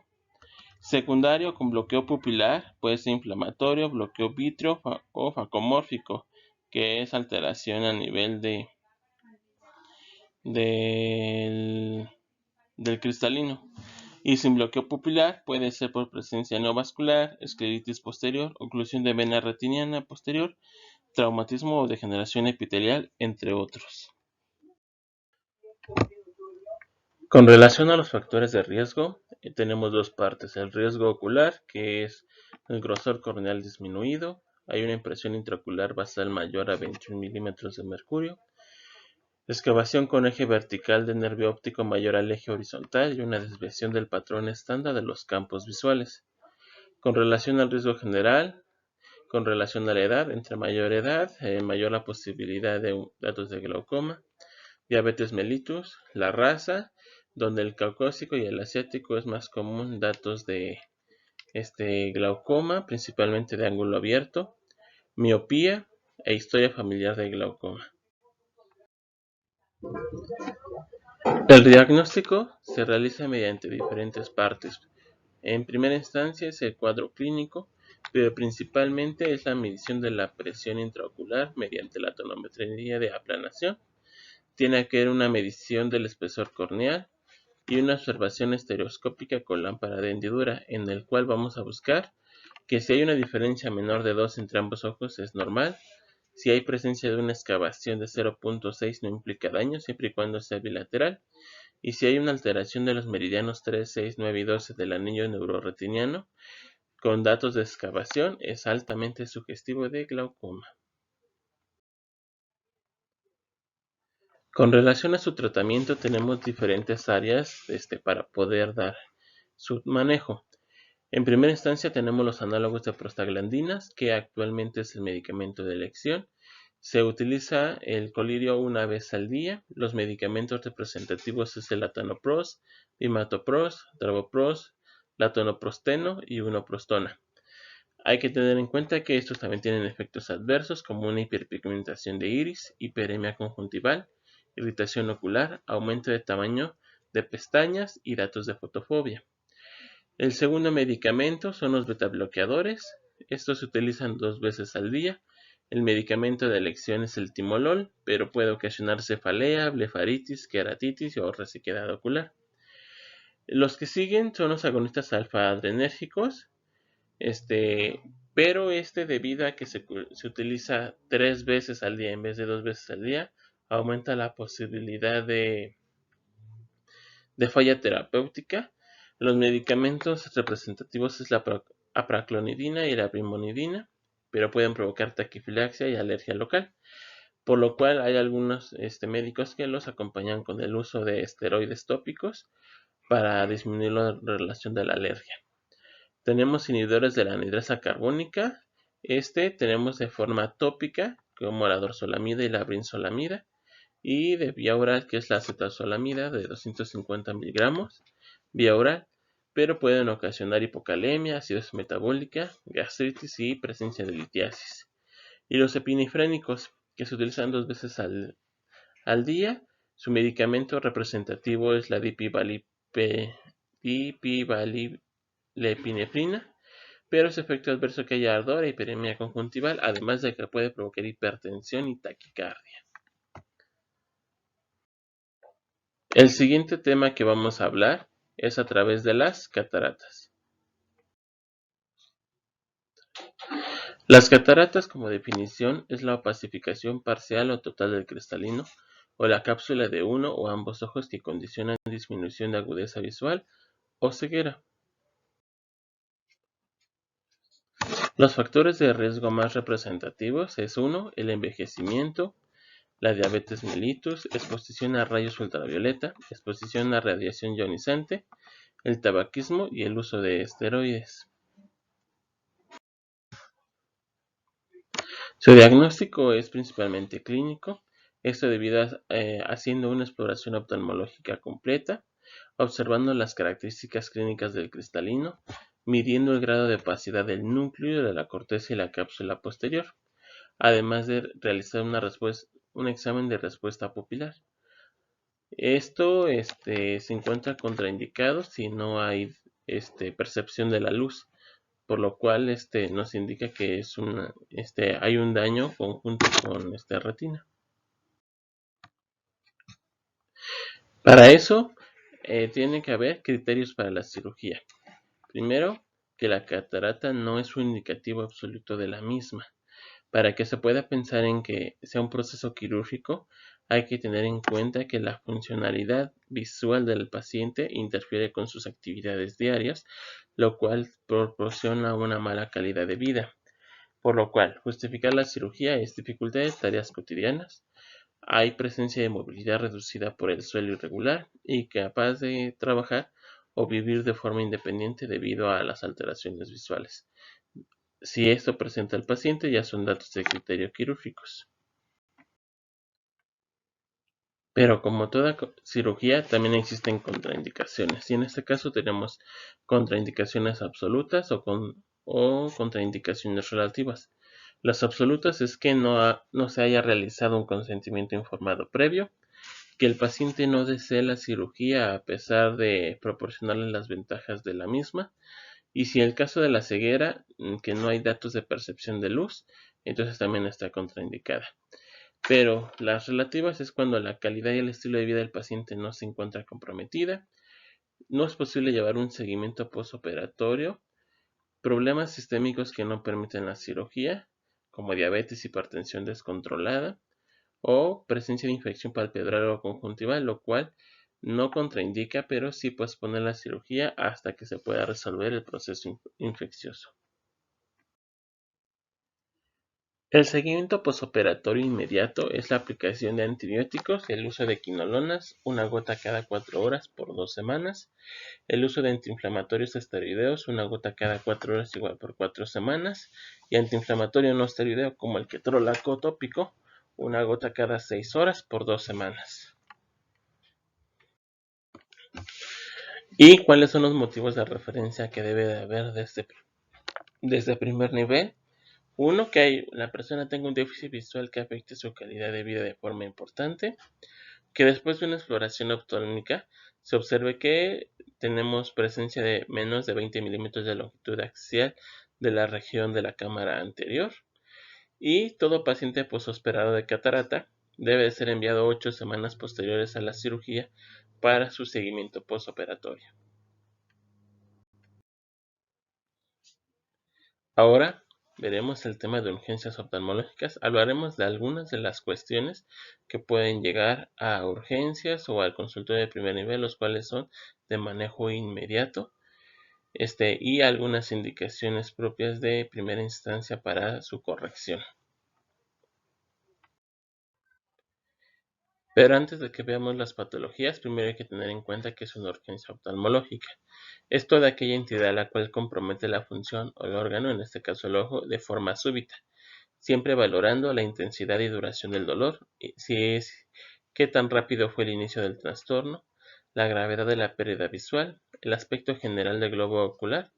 Secundario con bloqueo pupilar puede ser inflamatorio, bloqueo vítreo o facomórfico, que es alteración a nivel del cristalino. Y sin bloqueo pupilar puede ser por presencia neovascular, escleritis posterior, oclusión de vena retiniana posterior, traumatismo o degeneración epitelial, entre otros. Con relación a los factores de riesgo, tenemos dos partes. El riesgo ocular, que es el grosor corneal disminuido, hay una impresión intraocular basal mayor a 21 milímetros de mercurio, excavación con eje vertical de nervio óptico mayor al eje horizontal y una desviación del patrón estándar de los campos visuales. Con relación al riesgo general, con relación a la edad, entre mayor edad, mayor la posibilidad de datos de glaucoma, diabetes mellitus, la raza, donde el caucásico y el asiático es más común datos de glaucoma, principalmente de ángulo abierto, miopía e historia familiar de glaucoma. El diagnóstico se realiza mediante diferentes partes. En primera instancia es el cuadro clínico, pero principalmente es la medición de la presión intraocular mediante la tonometría de aplanación. Tiene que haber una medición del espesor corneal y una observación estereoscópica con lámpara de hendidura, en el cual vamos a buscar que si hay una diferencia menor de 2 entre ambos ojos es normal. Si hay presencia de una excavación de 0.6 no implica daño, siempre y cuando sea bilateral. Y si hay una alteración de los meridianos 3, 6, 9 y 12 del anillo neuroretiniano con datos de excavación, es altamente sugestivo de glaucoma. Con relación a su tratamiento, tenemos diferentes áreas para poder dar su manejo. En primera instancia tenemos los análogos de prostaglandinas, que actualmente es el medicamento de elección. Se utiliza el colirio una vez al día. Los medicamentos representativos es el latanoprost, imatoprost, travoprost, latanoprosteno y unoprostona. Hay que tener en cuenta que estos también tienen efectos adversos como una hiperpigmentación de iris, hiperemia conjuntival, irritación ocular, aumento de tamaño de pestañas y datos de fotofobia. El segundo medicamento son los betabloqueadores. Estos se utilizan 2 veces al día. El medicamento de elección es el timolol, pero puede ocasionar cefalea, blefaritis, queratitis o resequedad ocular. Los que siguen son los agonistas alfa-adrenérgicos, pero debido a que se utiliza 3 veces al día en vez de 2 veces al día, aumenta la posibilidad de falla terapéutica. Los medicamentos representativos es la apraclonidina y la brimonidina, pero pueden provocar taquifilaxia y alergia local, por lo cual hay algunos médicos que los acompañan con el uso de esteroides tópicos para disminuir la relación de la alergia. Tenemos inhibidores de la anhidrasa carbónica. Tenemos de forma tópica, como la dorzolamida y la brinzolamida, y de vía oral, que es la acetazolamida de 250 miligramos, vía oral, pero pueden ocasionar hipocalemia, acidosis metabólica, gastritis y presencia de litiasis. Y los epinefrénicos, que se utilizan 2 veces al día, su medicamento representativo es la dipivalilepinefrina, pero su efecto adverso que haya ardor e hiperemia conjuntival, además de que puede provocar hipertensión y taquicardia. El siguiente tema que vamos a hablar es a través de las cataratas. Las cataratas, como definición, es la opacificación parcial o total del cristalino o la cápsula de uno o ambos ojos que condicionan disminución de agudeza visual o ceguera. Los factores de riesgo más representativos es 1. El envejecimiento, la diabetes mellitus, exposición a rayos ultravioleta, exposición a radiación ionizante, el tabaquismo y el uso de esteroides. Su diagnóstico es principalmente clínico, esto debido a haciendo una exploración oftalmológica completa, observando las características clínicas del cristalino, midiendo el grado de opacidad del núcleo de la corteza y la cápsula posterior, además de realizar un examen de respuesta pupilar. Esto se encuentra contraindicado si no hay percepción de la luz, por lo cual nos indica que hay un daño conjunto con esta retina. Para eso tiene que haber criterios para la cirugía. Primero, que la catarata no es un indicativo absoluto de la misma. Para que se pueda pensar en que sea un proceso quirúrgico, hay que tener en cuenta que la funcionalidad visual del paciente interfiere con sus actividades diarias, lo cual proporciona una mala calidad de vida. Por lo cual, justificar la cirugía es dificultad de tareas cotidianas, hay presencia de movilidad reducida por el suelo irregular y capaz de trabajar o vivir de forma independiente debido a las alteraciones visuales. Si esto presenta al paciente, ya son datos de criterio quirúrgicos. Pero como toda cirugía, también existen contraindicaciones. Y en este caso tenemos contraindicaciones absolutas o contraindicaciones relativas. Las absolutas es que no se haya realizado un consentimiento informado previo, que el paciente no desee la cirugía a pesar de proporcionarle las ventajas de la misma, y si en el caso de la ceguera, que no hay datos de percepción de luz, entonces también está contraindicada. Pero las relativas es cuando la calidad y el estilo de vida del paciente no se encuentra comprometida, no es posible llevar un seguimiento postoperatorio, problemas sistémicos que no permiten la cirugía, como diabetes, hipertensión descontrolada, o presencia de infección palpebral o conjuntival, lo cual no contraindica, pero sí posponer la cirugía hasta que se pueda resolver el proceso infeccioso. El seguimiento postoperatorio inmediato es la aplicación de antibióticos, el uso de quinolonas, una gota cada 4 horas por 2 semanas, el uso de antiinflamatorios esteroideos, una gota cada 4 horas igual por 4 semanas, y antiinflamatorio no esteroideo como el ketorolaco tópico, una gota cada 6 horas por 2 semanas. ¿Y cuáles son los motivos de referencia que debe de haber desde primer nivel? Uno, que la persona tenga un déficit visual que afecte su calidad de vida de forma importante. Que después de una exploración oftalmológica se observe que tenemos presencia de menos de 20 milímetros de longitud axial de la región de la cámara anterior. Y todo paciente posoperado de catarata debe ser enviado 8 semanas posteriores a la cirugía para su seguimiento posoperatorio. Ahora veremos el tema de urgencias oftalmológicas. Hablaremos de algunas de las cuestiones que pueden llegar a urgencias o al consultorio de primer nivel, los cuales son de manejo inmediato, y algunas indicaciones propias de primera instancia para su corrección. Pero antes de que veamos las patologías, primero hay que tener en cuenta que es una urgencia oftalmológica. Es toda aquella entidad a la cual compromete la función o el órgano, en este caso el ojo, de forma súbita, siempre valorando la intensidad y duración del dolor, qué tan rápido fue el inicio del trastorno, la gravedad de la pérdida visual, el aspecto general del globo ocular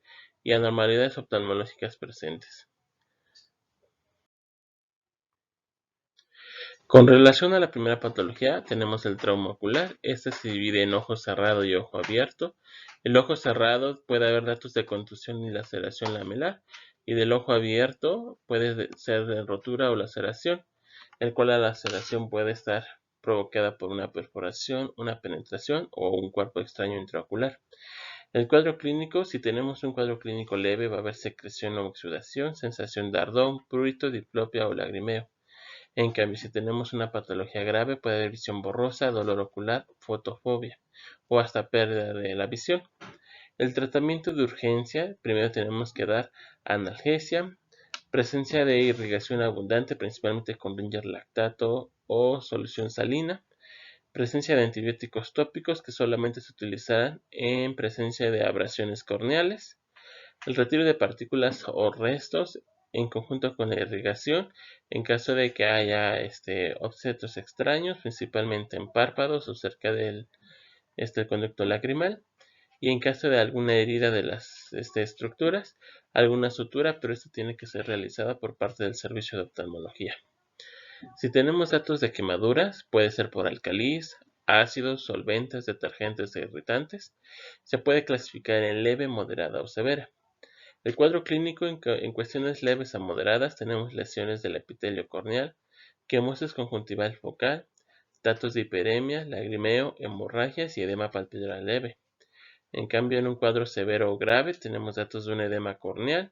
y anormalidades oftalmológicas presentes. Con relación a la primera patología, tenemos el trauma ocular. Este se divide en ojo cerrado y ojo abierto. El ojo cerrado puede haber datos de contusión y laceración lamelar, y del ojo abierto puede ser de rotura o laceración, el cual la laceración puede estar provocada por una perforación, una penetración o un cuerpo extraño intraocular. El cuadro clínico: si tenemos un cuadro clínico leve, va a haber secreción o exudación, sensación de ardor, prurito, diplopia o lagrimeo. En cambio, si tenemos una patología grave, puede haber visión borrosa, dolor ocular, fotofobia o hasta pérdida de la visión. El tratamiento de urgencia: primero tenemos que dar analgesia, presencia de irrigación abundante, principalmente con Ringer lactato o solución salina, presencia de antibióticos tópicos que solamente se utilizarán en presencia de abrasiones corneales, el retiro de partículas o restos en conjunto con la irrigación en caso de que haya objetos extraños, principalmente en párpados o cerca del conducto lacrimal, y en caso de alguna herida de las estructuras, alguna sutura, pero esto tiene que ser realizada por parte del servicio de oftalmología. Si tenemos datos de quemaduras, puede ser por álcalis, ácidos, solventes, detergentes e irritantes, se puede clasificar en leve, moderada o severa. El cuadro clínico: en cuestiones leves a moderadas tenemos lesiones del epitelio corneal, quemosis conjuntival focal, datos de hiperemia, lagrimeo, hemorragias y edema palpebral leve. En cambio, en un cuadro severo o grave tenemos datos de un edema corneal,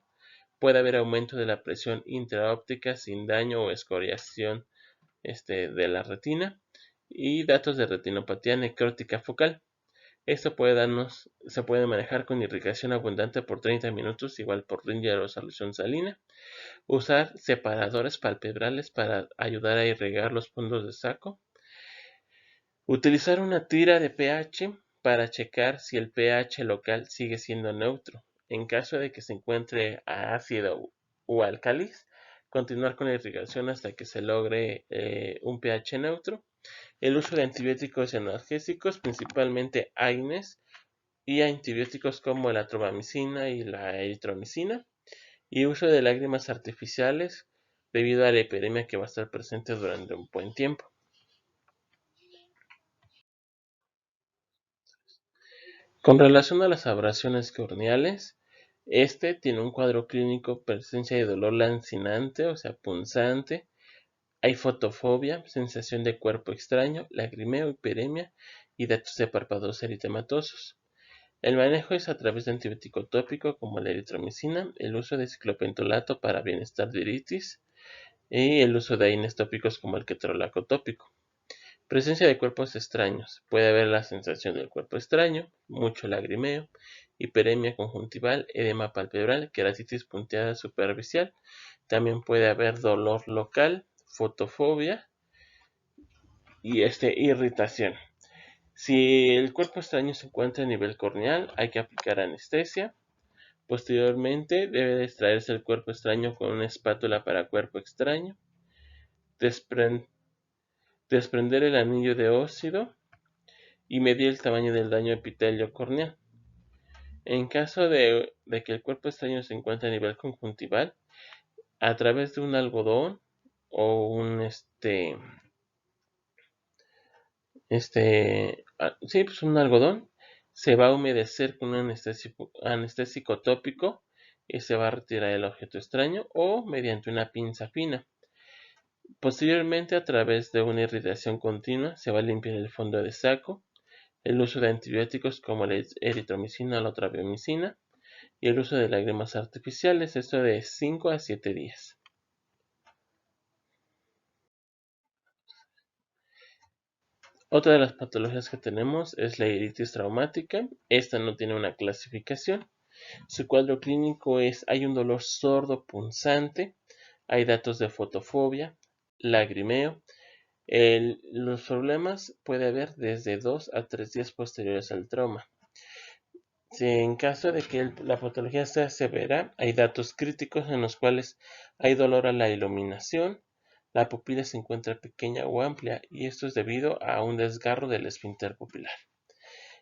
puede haber aumento de la presión intraóptica sin daño o escoriación de la retina y datos de retinopatía necrótica focal. Esto se puede manejar con irrigación abundante por 30 minutos, igual por Ringer o solución salina. Usar separadores palpebrales para ayudar a irrigar los fondos de saco. Utilizar una tira de pH para checar si el pH local sigue siendo neutro. En caso de que se encuentre ácido o álcalis, continuar con la irrigación hasta que se logre un pH neutro. El uso de antibióticos y analgésicos, principalmente AINES, y antibióticos como la atromicina y la eritromicina, y uso de lágrimas artificiales debido a la hiperemia que va a estar presente durante un buen tiempo. Con relación a las abrasiones corneales, tiene un cuadro clínico: presencia de dolor lancinante, o sea, punzante, hay fotofobia, sensación de cuerpo extraño, lagrimeo, hiperemia y datos de párpados eritematosos. El manejo es a través de antibiótico tópico como la eritromicina, el uso de ciclopentolato para bienestar de iritis y el uso de AINES tópicos como el ketorolaco tópico. Presencia de cuerpos extraños: puede haber la sensación del cuerpo extraño, mucho lagrimeo, hiperemia conjuntival, edema palpebral, queratitis punteada superficial. También puede haber dolor local, fotofobia y irritación. Si el cuerpo extraño se encuentra a nivel corneal, hay que aplicar anestesia. Posteriormente, debe extraerse el cuerpo extraño con una espátula para cuerpo extraño, desprender el anillo de óxido y medir el tamaño del daño epitelio corneal. En caso de que el cuerpo extraño se encuentre a nivel conjuntival, a través de un algodón o un un algodón, Se va a humedecer con un anestésico tópico y se va a retirar el objeto extraño o mediante una pinza fina. Posteriormente, a través de una irritación continua, se va a limpiar el fondo de saco, el uso de antibióticos como la eritromicina o la otraviomicina y el uso de lágrimas artificiales, esto de 5 a 7 días. Otra de las patologías que tenemos es la iritis traumática. Esta no tiene una clasificación. Su cuadro clínico es: hay un dolor sordo punzante, hay datos de fotofobia, lagrimeo. Los problemas puede haber desde 2 a 3 días posteriores al trauma. Si en caso de que la patología sea severa, hay datos críticos en los cuales hay dolor a la iluminación, la pupila se encuentra pequeña o amplia y esto es debido a un desgarro del esfínter pupilar.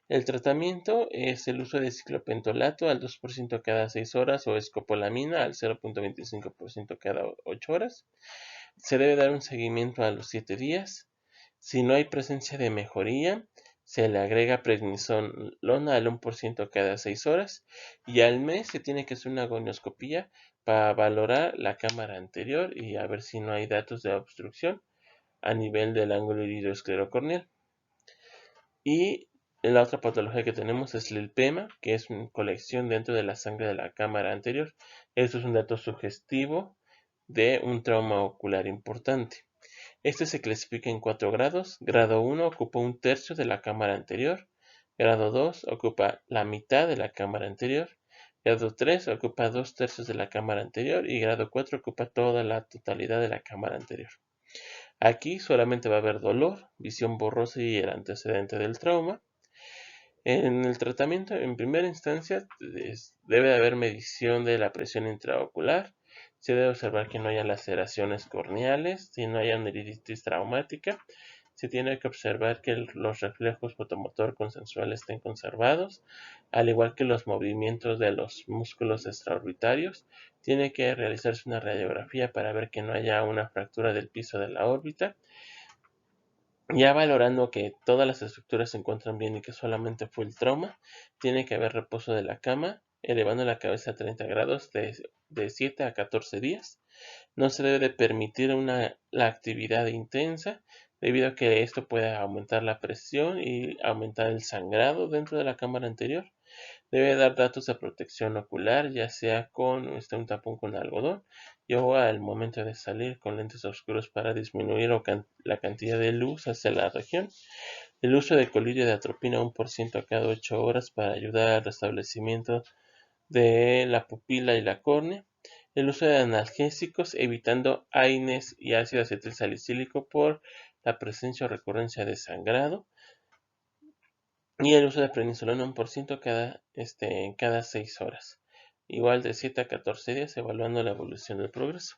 El tratamiento es el uso de ciclopentolato al 2% cada 6 horas o escopolamina al 0.25% cada 8 horas. Se debe dar un seguimiento a los 7 días. Si no hay presencia de mejoría, se le agrega prednisolona al 1% cada 6 horas y al mes se tiene que hacer una gonioscopía para valorar la cámara anterior y a ver si no hay datos de obstrucción a nivel del ángulo iridoesclerocorneal. Y la otra patología que tenemos es el lipema, que es una colección dentro de la sangre de la cámara anterior. Esto es un dato sugestivo de un trauma ocular importante. Este se clasifica en 4 grados. Grado 1 ocupa 1/3 de la cámara anterior. Grado 2 ocupa la mitad de la cámara anterior. Grado 3 ocupa 2/3 de la cámara anterior. Y grado 4 ocupa toda la totalidad de la cámara anterior. Aquí solamente va a haber dolor, visión borrosa y el antecedente del trauma. En el tratamiento, en primera instancia, debe haber medición de la presión intraocular. Se debe observar que no haya laceraciones corneales, si no haya una iritis traumática. Se tiene que observar que los reflejos fotomotor consensuales estén conservados, al igual que los movimientos de los músculos extraorbitarios. Tiene que realizarse una radiografía para ver que no haya una fractura del piso de la órbita. Ya valorando que todas las estructuras se encuentran bien y que solamente fue el trauma, tiene que haber reposo de la cama, elevando la cabeza a 30 grados de 7 a 14 días. No se debe de permitir la actividad intensa, debido a que esto puede aumentar la presión y aumentar el sangrado dentro de la cámara anterior. Debe dar datos de protección ocular, ya sea con un tapón con algodón o al momento de salir con lentes oscuros para disminuir la cantidad de luz hacia la región. El uso de colirio de atropina 1% cada 8 horas para ayudar al restablecimiento de la pupila y la córnea. El uso de analgésicos evitando AINES y ácido acetilsalicílico por la presencia o recurrencia de sangrado. Y el uso de prednisolona 1% cada 6 horas. Igual de 7 a 14 días evaluando la evolución del progreso.